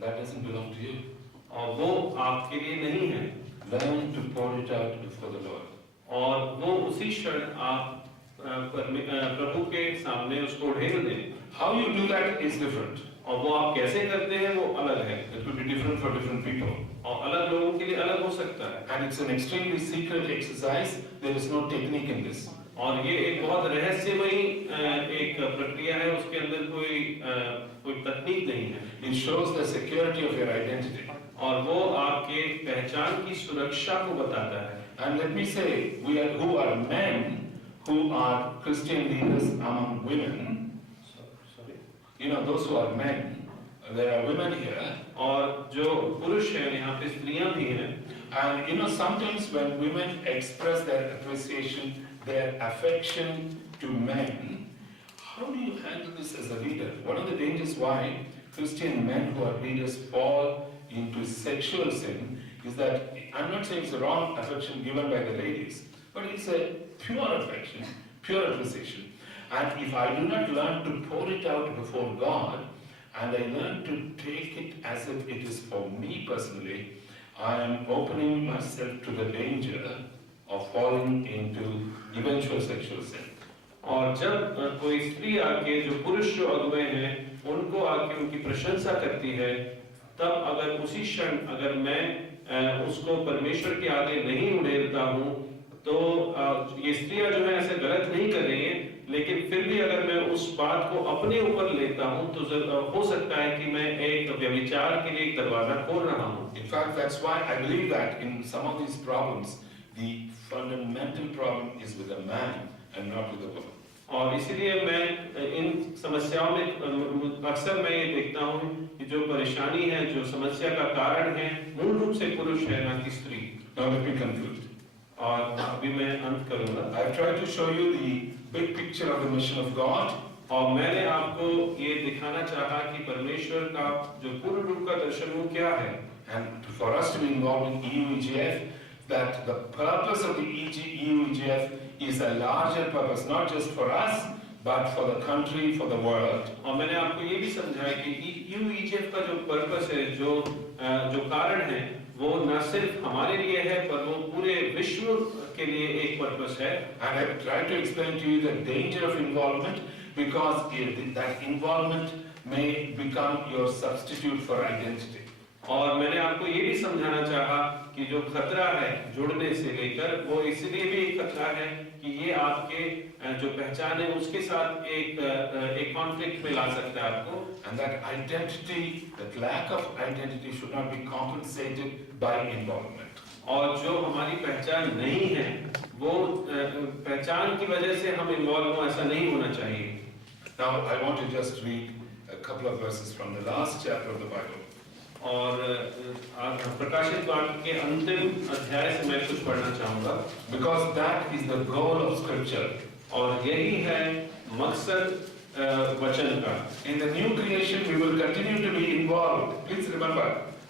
that doesn't belong to you. और वो आपके लिए नहीं है, Learn to pour it out before the Lord. और वो उसी क्षण आप प्रभु के सामने उसको उड़ेल दें। How you do that is different. और वो आप कैसे करते हैं वो अलग है, It will be different for different people. और अलग लोगों के लिए अलग हो सकता है। And it's an extremely secret exercise. There is no technique in this. और ये एक बहुत रहस्यमयी एक प्रक्रिया है, उसके अंदर कोई तकनीक नहीं है। It shows the security of your identity. और वो आपके पहचान की सुरक्षा को बताता है। And let me say, who are men who are Christian leaders among women. You know, those who are men, there are women here. और जो पुरुष हैं यहाँ पे स्त्रियां भी हैं। And you know, sometimes when women express their appreciation, their affection to men, how do you handle this as a leader? One of the dangers why Christian men who are leaders fall into sexual sin is that, I'm not saying it's a wrong affection given by the ladies, but it's a pure affection, pure appreciation. And if I do not learn to pour it out before God, and I learn to take it as if it is for me personally, I am opening myself to the danger of falling into eventual sexual sin. और जब कोई स्त्री आके जो पुरुष जो अगुवे हैं उनको आके उनकी प्रशंसा करती है, तब अगर उसी क्षण अगर मैं उसको परमेश्वर के आगे नहीं उड़ेलता हूँ, तो ये स्त्रियां जो है ऐसे गलत नहीं कर रही हैं, लेकिन फिर भी अगर मैं उस बात को अपने ऊपर लेता हूँ तो हो सकता है कि मैं एक व्यभिचार के लिए एक दरवाजा खोल रहा हूँ। In fact, that's why I believe that in some of these problems, the fundamental problem is with a man and not with a woman. और इसीलिए मैं इन समस्याओं में अक्सर मैं ये देखता हूँ कि जो परेशानी है, जो समस्या का कारण है, मूल रूप से पुरुष है, ना कि स्त्री। Now let me conclude. और अभी मैं अंत करूँगा। I've tried to show you the big picture of the mission of God. और मैंने आपको ये दिखाना चाहा कि परमेश्वर का जो पूर्ण रूप का दर्शन वो क्या है। And for us to be involved in EUEGF, that the purpose of the EUEGF is a larger purpose, not just for us, but for the country, for the world. और मैंने आपको ये भी समझाया कि EUEGF का जो पर्पस है, जो कारण है, वो न सिर्फ हमारे लिए है, पर वो पूरे विश्व के लिए एक पर्पस है। And I tried to explain to you the danger of involvement, because that involvement may become your substitute for identity. और मैंने आपको ये भी समझाना चाहा कि जो खतरा है जुड़ने से लेकर, वो इसलिए भी एक खतरा है कि ये आपके जो पहचान है उसके साथ एक कॉन्फ्लिक्ट में ला सकता है आपको। And that identity, that lack of identity should not be compensated by involvement. और जो हमारी पहचान नहीं है, वो पहचान की वजह से हम इन्वॉल्व हो, ऐसा नहीं होना चाहिए। Now I want to just read a couple of verses from the last chapter of the Bible. और प्रकाशित वाक्य के अंतिम अध्याय से मैं कुछ पढ़ना चाहूँगा, Because that is the goal of Scripture. और यही है मकसद वचन का। In the new creation, we will continue to be involved. Please remember.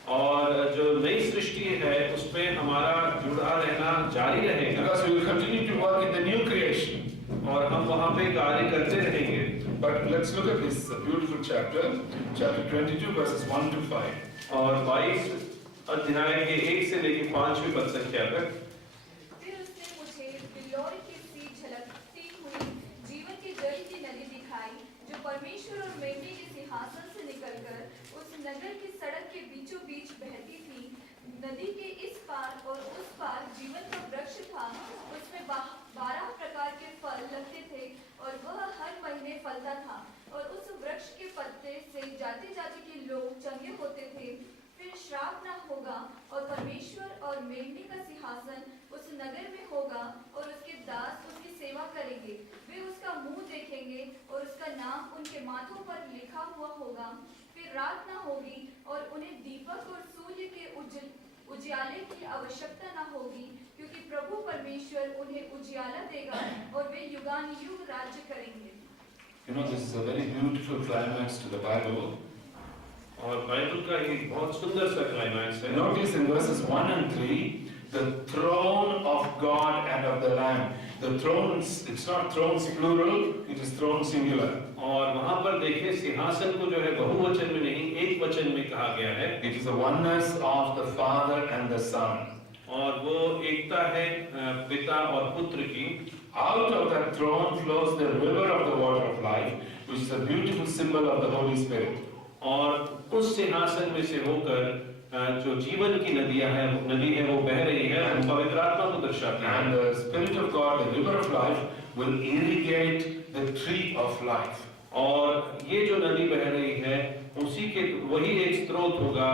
और जो नई सृष्टि है उसमें हमारा जुड़ा रहना जारी रहेगा, Because we will continue to work in the new creation. और हम वहाँ पे कार्य करते रहेंगे। But let's look at this beautiful chapter, chapter 22, verses 1 to 5. और 22 अध्याय के 1 से लेकर 5वें पद संख्या तक। फिर उसने मुझे बिल्लौर की सी झलकती हुई जीवन की जल की नदी दिखाई, जो परमेश्वर और मेंढे के सिंहासन से निकलकर उस नगर की सड़क के बीचों बीच बहती थी। नदी के इस पार और उस पार जीवन का वृक्ष था। उसमें 12 प्रकार के फल लगते थे और वह हर महीने फलता था, और उस वृक्ष के पत्ते से जाति जाति के लोग चंगे होते थे। फिर श्राप न होगा, और परमेश्वर और मेंढे का सिंहासन उस नगर में होगा, और उसके दास उसकी सेवा करेंगे। वे उसका मुंह देखेंगे और उसका नाम उनके माथों पर लिखा हुआ होगा। फिर रात न होगी और उन्हें दीपक और सूर्य के उजियाले की आवश्यकता न होगी, क्योंकि प्रभु परमेश्वर उन्हें उजियाला देगा और वे युगानुयुग राज्य करेंगे। You know, this is a very beautiful climax to the Bible. और बाइबल का एक बहुत सुंदर सा क्लाइमैक्स है। Notice in verses 1 and 3, the throne of God and of the Lamb. The thrones, it's not thrones plural, it is throne singular. और वहाँ पर देखिए सिंहासन को जो है बहुवचन में नहीं एक वचन में कहा गया है। It is the oneness of the Father and the Son. और वो एकता है पिता और पुत्र की। Out of that throne flows the river of the water of life, which is a beautiful symbol of the Holy Spirit. और उस सिंहासन में से होकर जो जीवन की नदी है वो बह रही है और पवित्र आत्मा को दर्शाती है। And the Spirit of God, the river of life, will irrigate the tree of life. और ये जो नदी बह रही है उसी के वही एक स्रोत होगा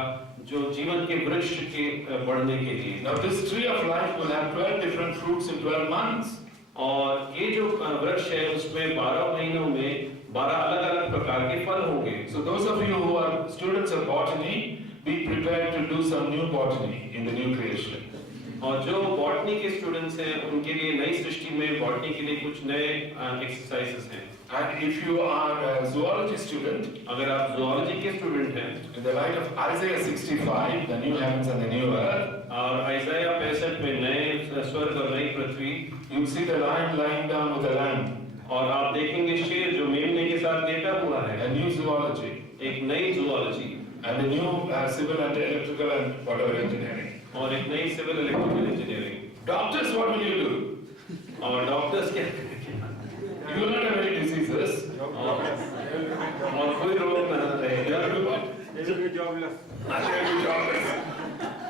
जो जीवन के वृक्ष के बढ़ने के लिए। Now this tree of life will have 12 different fruits in 12 months. और ये जो वृक्ष है उसमें 12 महीनों में 12 अलग-अलग प्रकार के फल होंगे। So those of you who are students of botany, be prepared to do some new botany in the new creation. और जो बॉटनी के स्टूडेंट्स हैं उनके लिए नई सृष्टि में बॉटनी के लिए कुछ नए एक्सरसाइजेस हैं। And if you are a zoology student, अगर आप zoology के स्टूडेंट हैं in the light of Isaiah 65, the new heavens and the new earth, और आइज़ाया 65 में नए स्वर्ग और नई पृथ्वी, you see the lion lying down with the lamb. और आप देखेंगे शेर जो मेमने के साथ लेटा हुआ है। A new zoology. एक नई zoology And a new civil and electrical and whatever engineering. और एक नई civil electrical engineering. Doctors, what will you do? और डॉक्टर्स क्या You will not have any diseases. और कोई रोग न रहेगा। You will do what? They will be jobless. I will be jobless.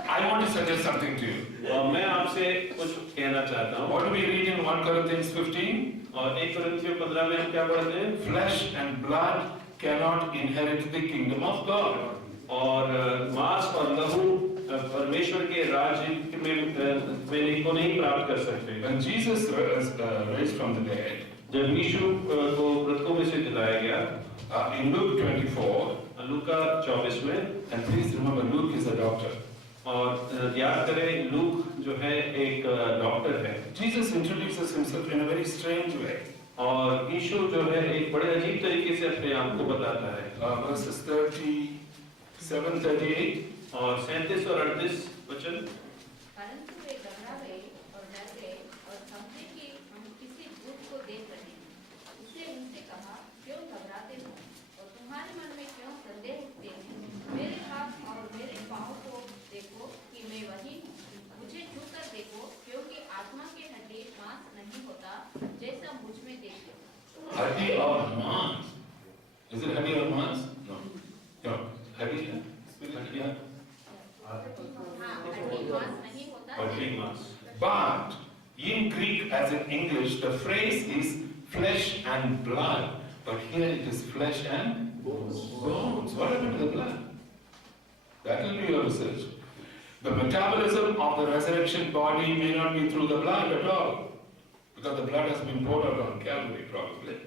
I want to suggest something to you. और मैं आपसे कुछ कहना चाहता हूँ। What do we read in 1 Corinthians 15? और 1 कोरिन्थियों 15 में हम क्या पढ़ते हैं? Flesh and blood cannot inherit the kingdom of God. और मांस और लहू परमेश्वर के राज्य में को नहीं प्राप्त कर सकते। When Jesus was raised from the dead, जब यीशु को मृतकों में से जिलाया गया, in Luke 24, लूका 24 में, and please remember Luke is a doctor. और याद करें लूक जो है एक डॉक्टर है। Jesus introduces himself in a very strange way. और यीशु जो है एक बड़े अजीब तरीके से अपने आप को बताता है। Verses 37, 38. और 37 और 38 वचन। परंतु वे घबरा गए और डर गए और समझे कि हम किसी भूत को देख रहे हैं। उसने उनसे कहा, क्यों घबराते हो और तुम्हारे मन में क्यों संदेह उठते हैं? मेरे हाथ और मेरे पाँव को देखो कि मैं वही हूँ। मुझे छू कर देखो, क्योंकि आत्मा के हड्डी मांस नहीं होता, जैसा मुझ में देखो। Hadi or Mans? Is it Hadi or Mans? No. No. Hadi? Yeah. हाँ, हड्डी मांस नहीं होता, हड्डी मांस। But in Greek, as in English, the phrase is flesh and blood. But here it is flesh and bones. What happened to the blood? That will be your research. The metabolism of the resurrection body may not be through the blood at all. Because the blood has been poured out on Calvary, probably.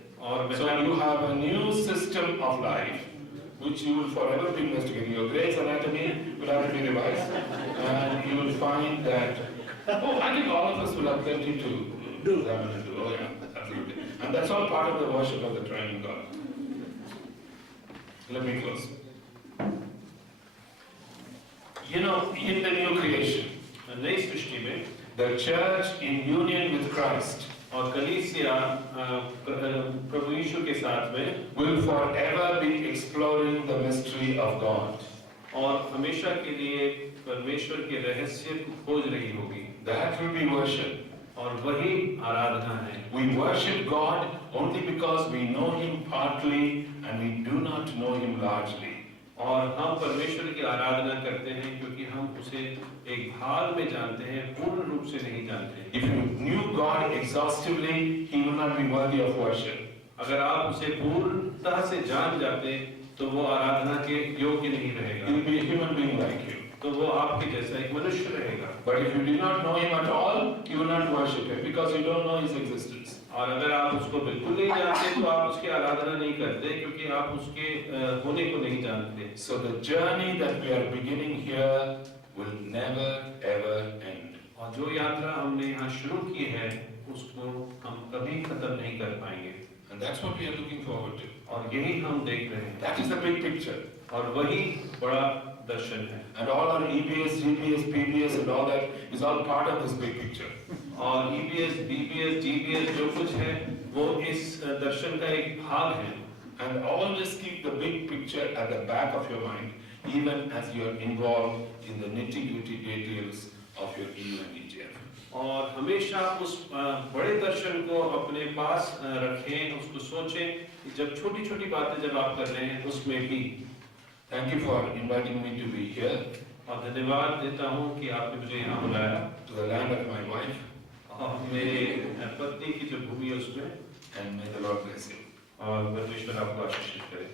So you have a new system of life, which you will forever be investigating. Your Gray's Anatomy will have to be revised, and you will find that, oh, I think all of us will have plenty to examine and do. Oh yeah, absolutely. And that's all part of the worship of the triune God. Let me close. You know, in the new creation, नई सृष्टि में the church in union with Christ और कलीसिया प्रभु यीशु के साथ में will forever be exploring the mystery of God. और हमेशा के लिए परमेश्वर के रहस्य को खोज रही होगी। That will be worship. और वही आराधना है। We worship God only because we know Him partly and we do not know Him largely. और हम परमेश्वर की आराधना करते हैं क्योंकि हम उसे एक भाग में जानते हैं, पूर्ण रूप से नहीं जानते। If you knew God exhaustively, He will not be worthy of worship. अगर आप उसे पूर्णतः से जान जाते तो वो आराधना के योग्य नहीं He रहेगा, will be a human being like you. तो वो आपके जैसा एक मनुष्य रहेगा। But if you do not know Him at all, you will not worship Him because you don't know His existence. और अगर आप उसको बिल्कुल नहीं जानते तो आप उसकी आराधना नहीं करते क्योंकि आप उसके होने को नहीं जानते। So the journey that we are beginning here will never ever end. और जो यात्रा हमने यहाँ शुरू की है उसको हम कभी खत्म नहीं कर पाएंगे। And that's what we are looking forward to. और यही हम देख रहे हैं। That is the big picture. और वही बड़ा दर्शन है। And all our EBS, GBS, PBS and all that is all part of this big picture. और EBS, DBS, GBS जो कुछ है वो इस दर्शन का एक भाग है। And always keep the big picture at the back of your mind, even as you are involved in the nitty-gritty details of your EU and EGF. और हमेशा उस बड़े दर्शन को अपने पास रखें, उसको सोचें कि जब छोटी-छोटी बातें जब आप कर रहे हैं उसमें भी। Thank you for inviting me to be here, और धन्यवाद देता हूँ कि आपने मुझे यहाँ बुलाया to the land of my wife, और मेरे पत्नी की जो भूमि है उसमें, and may the Lord bless you. और परमेश्वर आपको आशीषित करे।